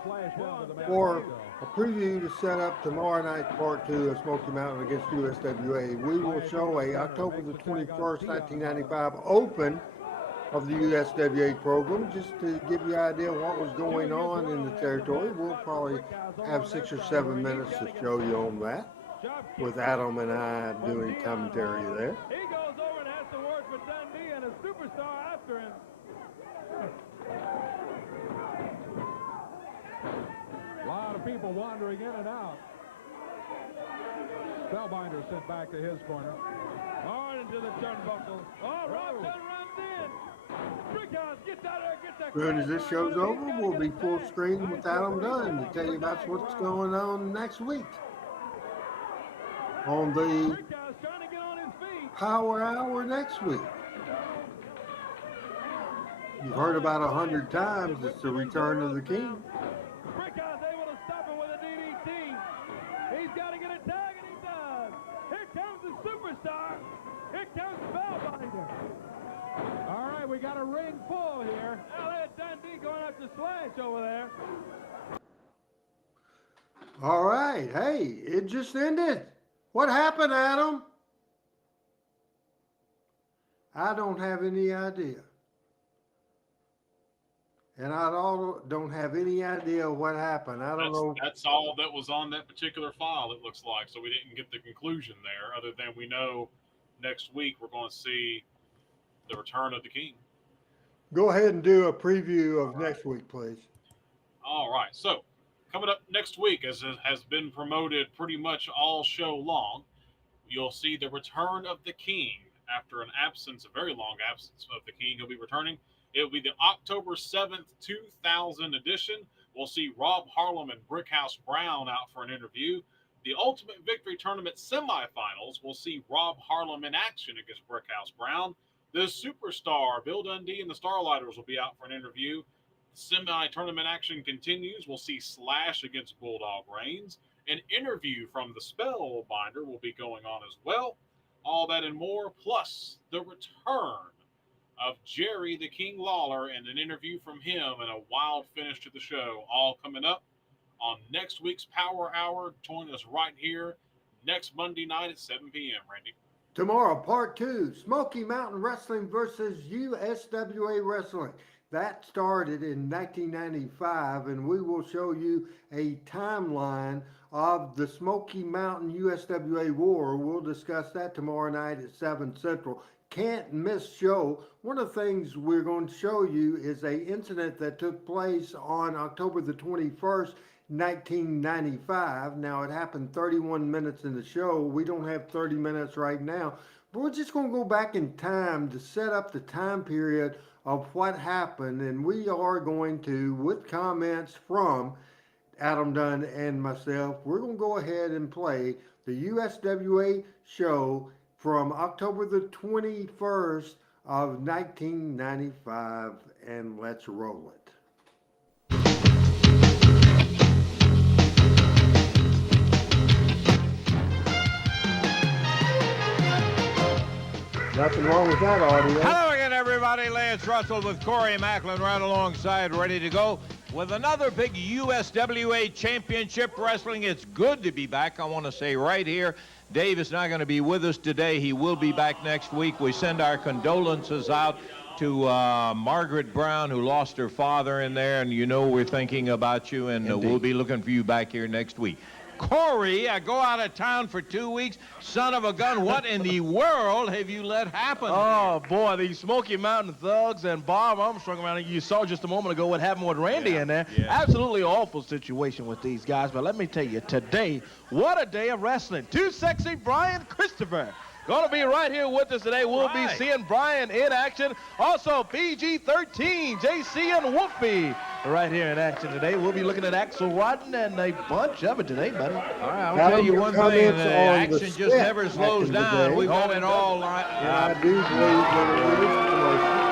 for a preview to set up tomorrow night, part 2 of Smoky Mountain against USWA. We will show a October the 21st, 1995 open of the USWA program, just to give you an idea of what was going on in the territory. We'll probably have 6 or 7 minutes to show you on that, with Adam and I doing commentary there. He goes over and has to work with Dundee and a superstar after him. A lot of people wandering in and out. Spellbinder sent back to his corner. Hard into the turnbuckle. Oh, Rob Dunn runs in. Brickhouse gets out there, gets that. As soon as this show's over, we'll be full screen with Adam Dunn to tell you about what's going on next week on the Power Hour next week. You've heard about 100 times it's the return of the King. Brickhouse able to stop him with a DDT. He's got to get a tag, and he does. Here comes the superstar. Here comes Spellbinder. All right, we got a ring full here. Now there's Dundee going up to Slash over there. All right, hey, it just ended. What happened, Adam? I don't have any idea. And I don't have any idea what happened. I don't know. That's all that was on that particular file, it looks like. So we didn't get the conclusion there, other than we know next week we're going to see the return of the King. Go ahead and do a preview of next week, please. All right. So coming up next week, as it has been promoted pretty much all show long, you'll see the return of the King after an absence, a very long absence of the King. He'll be returning. It'll be the October 7th, 2000 edition. We'll see Rob Harlem and Brickhouse Brown out for an interview. The Ultimate Victory Tournament semifinals, we'll see Rob Harlem in action against Brickhouse Brown. The Superstar, Bill Dundee and the Starlighters will be out for an interview. Semi-tournament action continues. We'll see Slash against Bulldog Reigns. An interview from the Spellbinder will be going on as well. All that and more, plus the return of Jerry the King Lawler and an interview from him and a wild finish to the show, all coming up on next week's Power Hour. Join us right here next Monday night at 7 p.m., Randy. Tomorrow, part 2, Smoky Mountain Wrestling versus USWA Wrestling. That started in 1995, and we will show you a timeline of the Smoky Mountain USWA War. We'll discuss that tomorrow night at 7 Central. Can't miss show. One of the things we're going to show you is a incident that took place on October the 21st, 1995. Now, it happened 31 minutes in the show. We don't have 30 minutes right now, but we're just going to go back in time to set up the time period of what happened, and we are going to, with comments from Adam Dunn and myself, we're going to go ahead and play the USWA show from October the 21st of 1995, and let's roll it. Nothing wrong with that audio. Hello again, everybody. Lance Russell with Corey Macklin right alongside, ready to go with another big USWA Championship Wrestling. It's good to be back. I want to say right here, Dave is not going to be with us today. He will be back next week. We send our condolences out to Margaret Brown, who lost her father in there, and you know we're thinking about you, and we'll be looking for you back here next week. Corey, I go out of town for 2 weeks. Son of a gun, what in the world have you let happen? Oh, boy, these Smoky Mountain Thugs and Bob Armstrong around. You saw just a moment ago what happened with Randy in there. Yeah. Absolutely awful situation with these guys. But let me tell you, today, what a day of wrestling. Too Sexy Brian Christopher going to be right here with us today. We'll be seeing Brian in action. Also, PG-13, JC and Wolfie right here in action today. We'll be looking at Axel Rotten and a bunch of it today, buddy. All right, I'll tell you one thing, the action just never slows down. We've got it all lined up. I do believe that it is.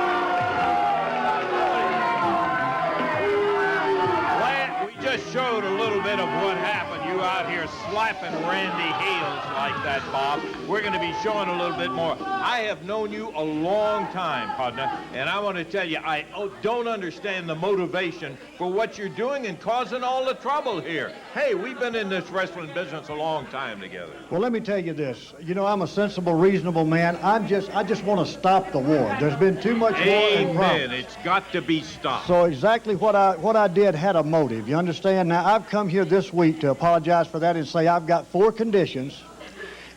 Just showed a little bit of what happened. You out here slapping Randy Hales like that, Bob. We're going to be showing a little bit more. I have known you a long time, partner, and I want to tell you, I don't understand the motivation for what you're doing and causing all the trouble here. Hey, we've been in this wrestling business a long time together. Well, let me tell you this. You know, I'm a sensible, reasonable man. I just want to stop the war. There's been too much war and problems. Amen. It's got to be stopped. So exactly what I did had a motive. You understand? Now, I've come here this week to apologize for that and say I've got 4 conditions,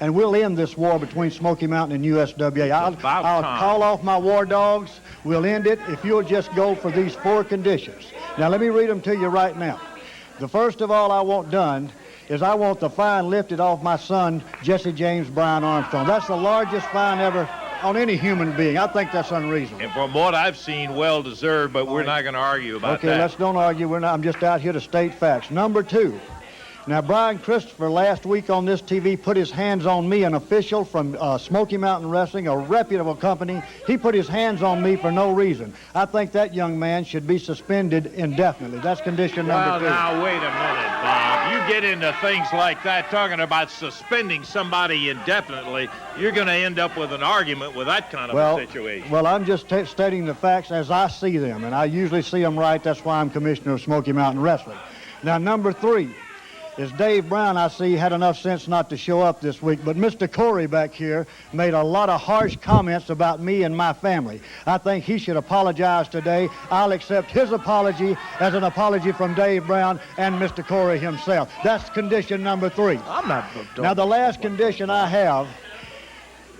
and we'll end this war between Smoky Mountain and USWA. I'll call off my war dogs. We'll end it if you'll just go for these 4 conditions. Now, let me read them to you right now. The first of all I want done is I want the fine lifted off my son, Jesse James Brian Armstrong. That's the largest fine ever on any human being. I think that's unreasonable. And from what I've seen, well deserved, but we're not going to argue about that. Okay, let's don't argue. I'm just out here to state facts. Number 2. Now, Brian Christopher last week on this TV put his hands on me, an official from Smoky Mountain Wrestling, a reputable company. He put his hands on me for no reason. I think that young man should be suspended indefinitely. That's condition number 2. Well, now, wait a minute, Bob. You get into things like that, talking about suspending somebody indefinitely, you're going to end up with an argument with that kind of a situation. Well, I'm just stating the facts as I see them, and I usually see them right. That's why I'm commissioner of Smoky Mountain Wrestling. Now, number 3. is Dave Brown, I see, had enough sense not to show up this week. But Mr. Corey back here made a lot of harsh comments about me and my family. I think he should apologize today. I'll accept his apology as an apology from Dave Brown and Mr. Corey himself. That's condition number 3. I'm not... Now, the last condition I have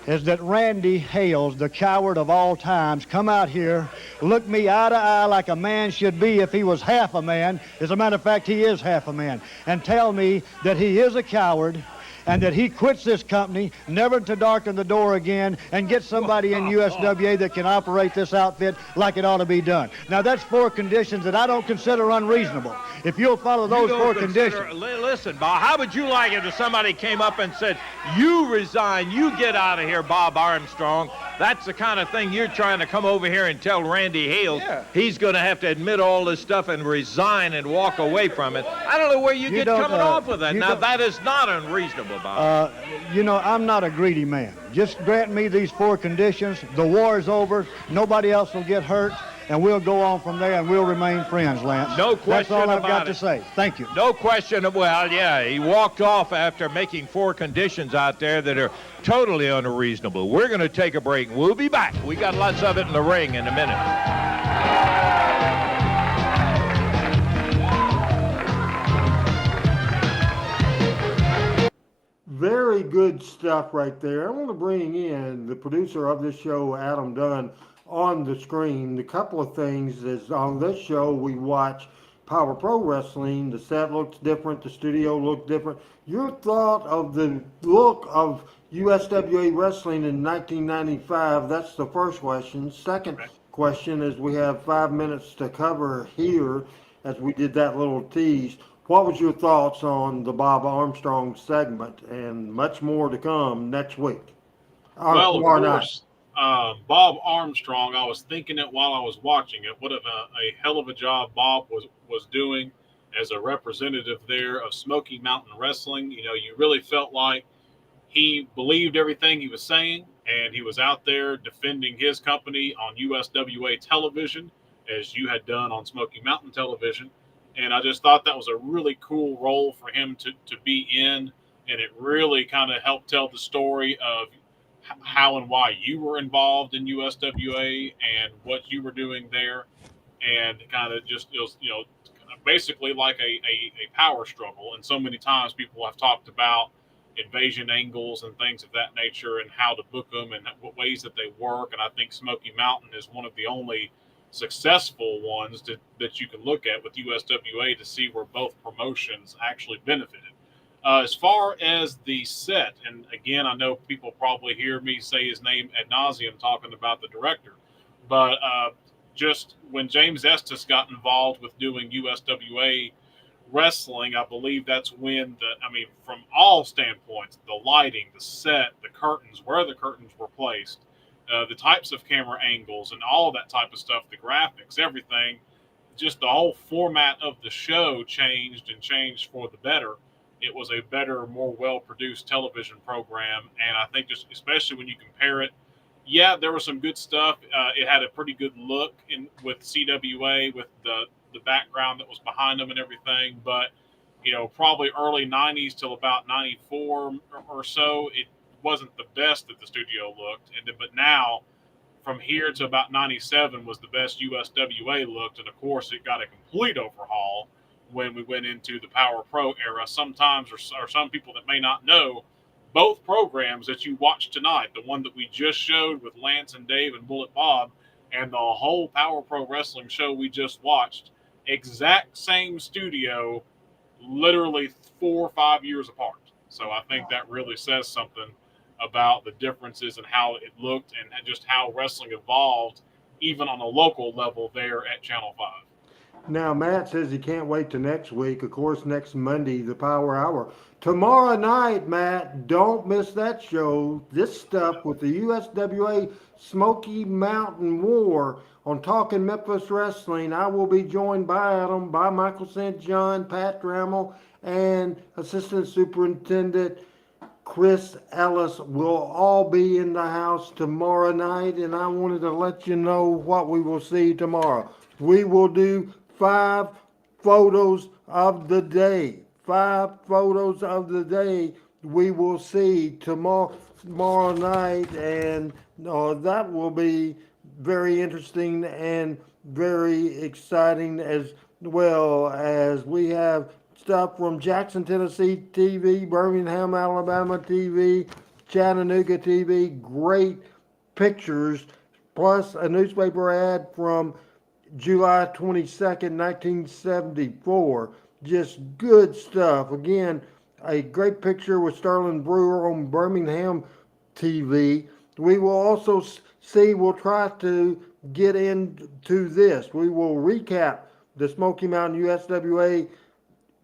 is that Randy Hales, the coward of all times, come out here, look me eye to eye like a man should be if he was half a man. As a matter of fact, he is half a man. And tell me that he is a coward and that he quits this company, never to darken the door again, and get somebody in USWA that can operate this outfit like it ought to be done. Now, that's 4 conditions that I don't consider unreasonable. If you'll follow those 4 conditions. Listen, Bob, how would you like it if somebody came up and said, you resign, you get out of here, Bob Armstrong? That's the kind of thing you're trying to come over here and tell Randy Hales he's going to have to admit all this stuff and resign and walk away from it. I don't know where you get coming off with that. Now, that is not unreasonable, Bob. You know, I'm not a greedy man. Just grant me these 4 conditions. The war is over. Nobody else will get hurt. And we'll go on from there, and we'll remain friends, Lance. No question That's all I've got about to say. Thank you. No question. Well, yeah, he walked off after making 4 conditions out there that are totally unreasonable. We're going to take a break. We'll be back. We got lots of it in the ring in a minute. very good stuff right there. I want to bring in the producer of this show, Adam Dunn, on the screen. The couple of things is on this show we watch Power Pro Wrestling. The set looks different. The studio looks different. Your thought of the look of USWA Wrestling in 1995, that's the first question. Second question is we have 5 minutes to cover here as we did that little tease. What was your thoughts on the Bob Armstrong segment, and much more to come next week? Well, of course, Bob Armstrong, I was thinking it while I was watching it. What a hell of a job Bob was doing as a representative there of Smoky Mountain Wrestling. You know, you really felt like he believed everything he was saying, and he was out there defending his company on USWA television, as you had done on Smoky Mountain television. And I just thought that was a really cool role for him to be in. And it really kind of helped tell the story of how and why you were involved in USWA and what you were doing there. And kind of just, it was, you know, basically like a power struggle. And so many times people have talked about invasion angles and things of that nature and how to book them and what ways that they work. And I think Smoky Mountain is one of the only successful ones that you can look at with USWA to see where both promotions actually benefited. As far as the set, and again, I know people probably hear me say his name ad nauseum talking about the director, but just when James Estes got involved with doing USWA wrestling, I believe that's when from all standpoints, the lighting, the set, the curtains, where the curtains were placed, the types of camera angles and all that type of stuff, the graphics, everything, just the whole format of the show changed for the better. It was a better, more well-produced television program. And I think just, especially when you compare it, yeah, there was some good stuff. It had a pretty good look with CWA, with the background that was behind them and everything. But, you know, probably early 90s till about 94 or so, it wasn't the best that the studio looked, but now from here to about 97 was the best USWA looked, and of course it got a complete overhaul when we went into the Power Pro era. Sometimes, or some people that may not know, both programs that you watched tonight, the one that we just showed with Lance and Dave and Bullet Bob, and the whole Power Pro Wrestling show we just watched, exact same studio, literally 4 or 5 years apart. So I think that really says something about the differences and how it looked and just how wrestling evolved, even on a local level there at Channel 5. Now, Matt says he can't wait to next week. Of course, next Monday, the Power Hour. Tomorrow night, Matt, don't miss that show. This stuff with the USWA Smoky Mountain War on Talking Memphis Wrestling. I will be joined by Adam, by Michael St. John, Pat Trammell, and Assistant Superintendent Chris Ellis will all be in the house tomorrow night, and I wanted to let you know what we will see tomorrow. We will do 5 photos of the day. 5 photos of the day we will see tomorrow night, and that will be very interesting and very exciting, as well as we have stuff from Jackson, Tennessee TV, Birmingham, Alabama TV, Chattanooga TV, great pictures, plus a newspaper ad from July 22nd, 1974. Just good stuff. Again, a great picture with Sterling Brewer on Birmingham TV. We will also see, we'll try to get into this. We will recap the Smoky Mountain USWA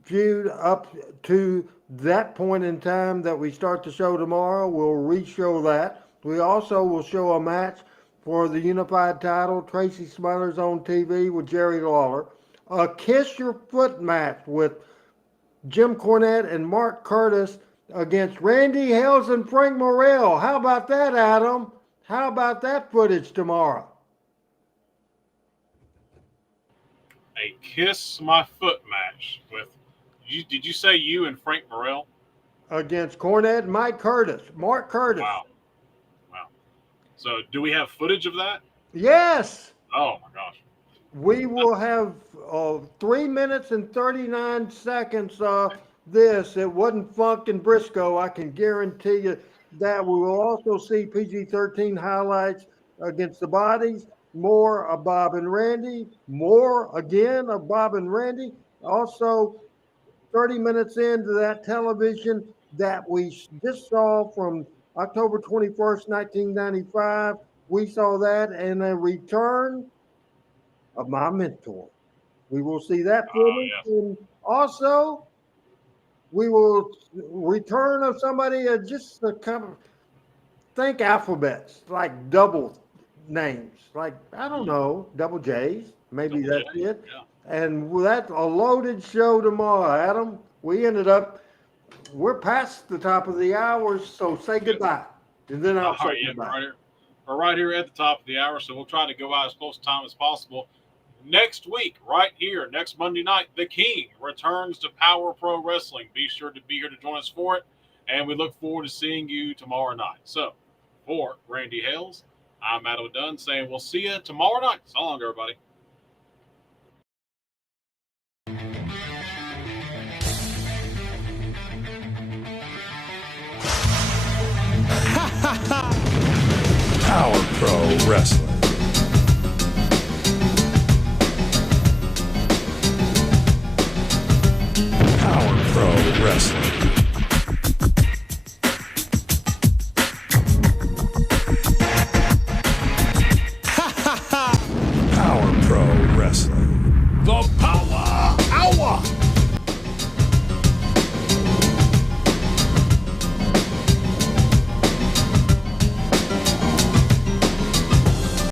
feud up to that point in time that we start the show tomorrow. We'll re-show that. We also will show a match for the unified title, Tracy Smothers on TV with Jerry Lawler. A Kiss Your Foot match with Jim Cornette and Mark Curtis against Randy Hales and Frank Morrell. How about that, Adam? How about that footage tomorrow? A Kiss My Foot match with, did you say you and Frank Morrell? Against Cornette and Mike Curtis. Mark Curtis. Wow. So do we have footage of that? Yes. Oh, my gosh. We will have 3 minutes and 39 seconds this, it wasn't Funk and Briscoe. I can guarantee you that. We will also see PG-13 highlights against the Bodies, more of Bob and Randy, more again of Bob and Randy. Also, 30 minutes into that television that we just saw from October 21st, 1995, we saw that, and a return of my mentor. We will see that footage. Yes. And also, we will return of somebody just to kind of think alphabets, like double names, like, I don't know, double J's. Maybe that's it. Yeah. And that's a loaded show tomorrow, Adam. We're past the top of the hour, so say goodbye. And then I'll say goodbye. We're right here at the top of the hour, so we'll try to go out as close to time as possible. Next week, right here, next Monday night, The King returns to Power Pro Wrestling. Be sure to be here to join us for it, and we look forward to seeing you tomorrow night. So, for Randy Hales, I'm Adam Dunn saying we'll see you tomorrow night. So long, everybody. Power Pro Wrestling. Power Pro Wrestling. Power Pro Wrestling. The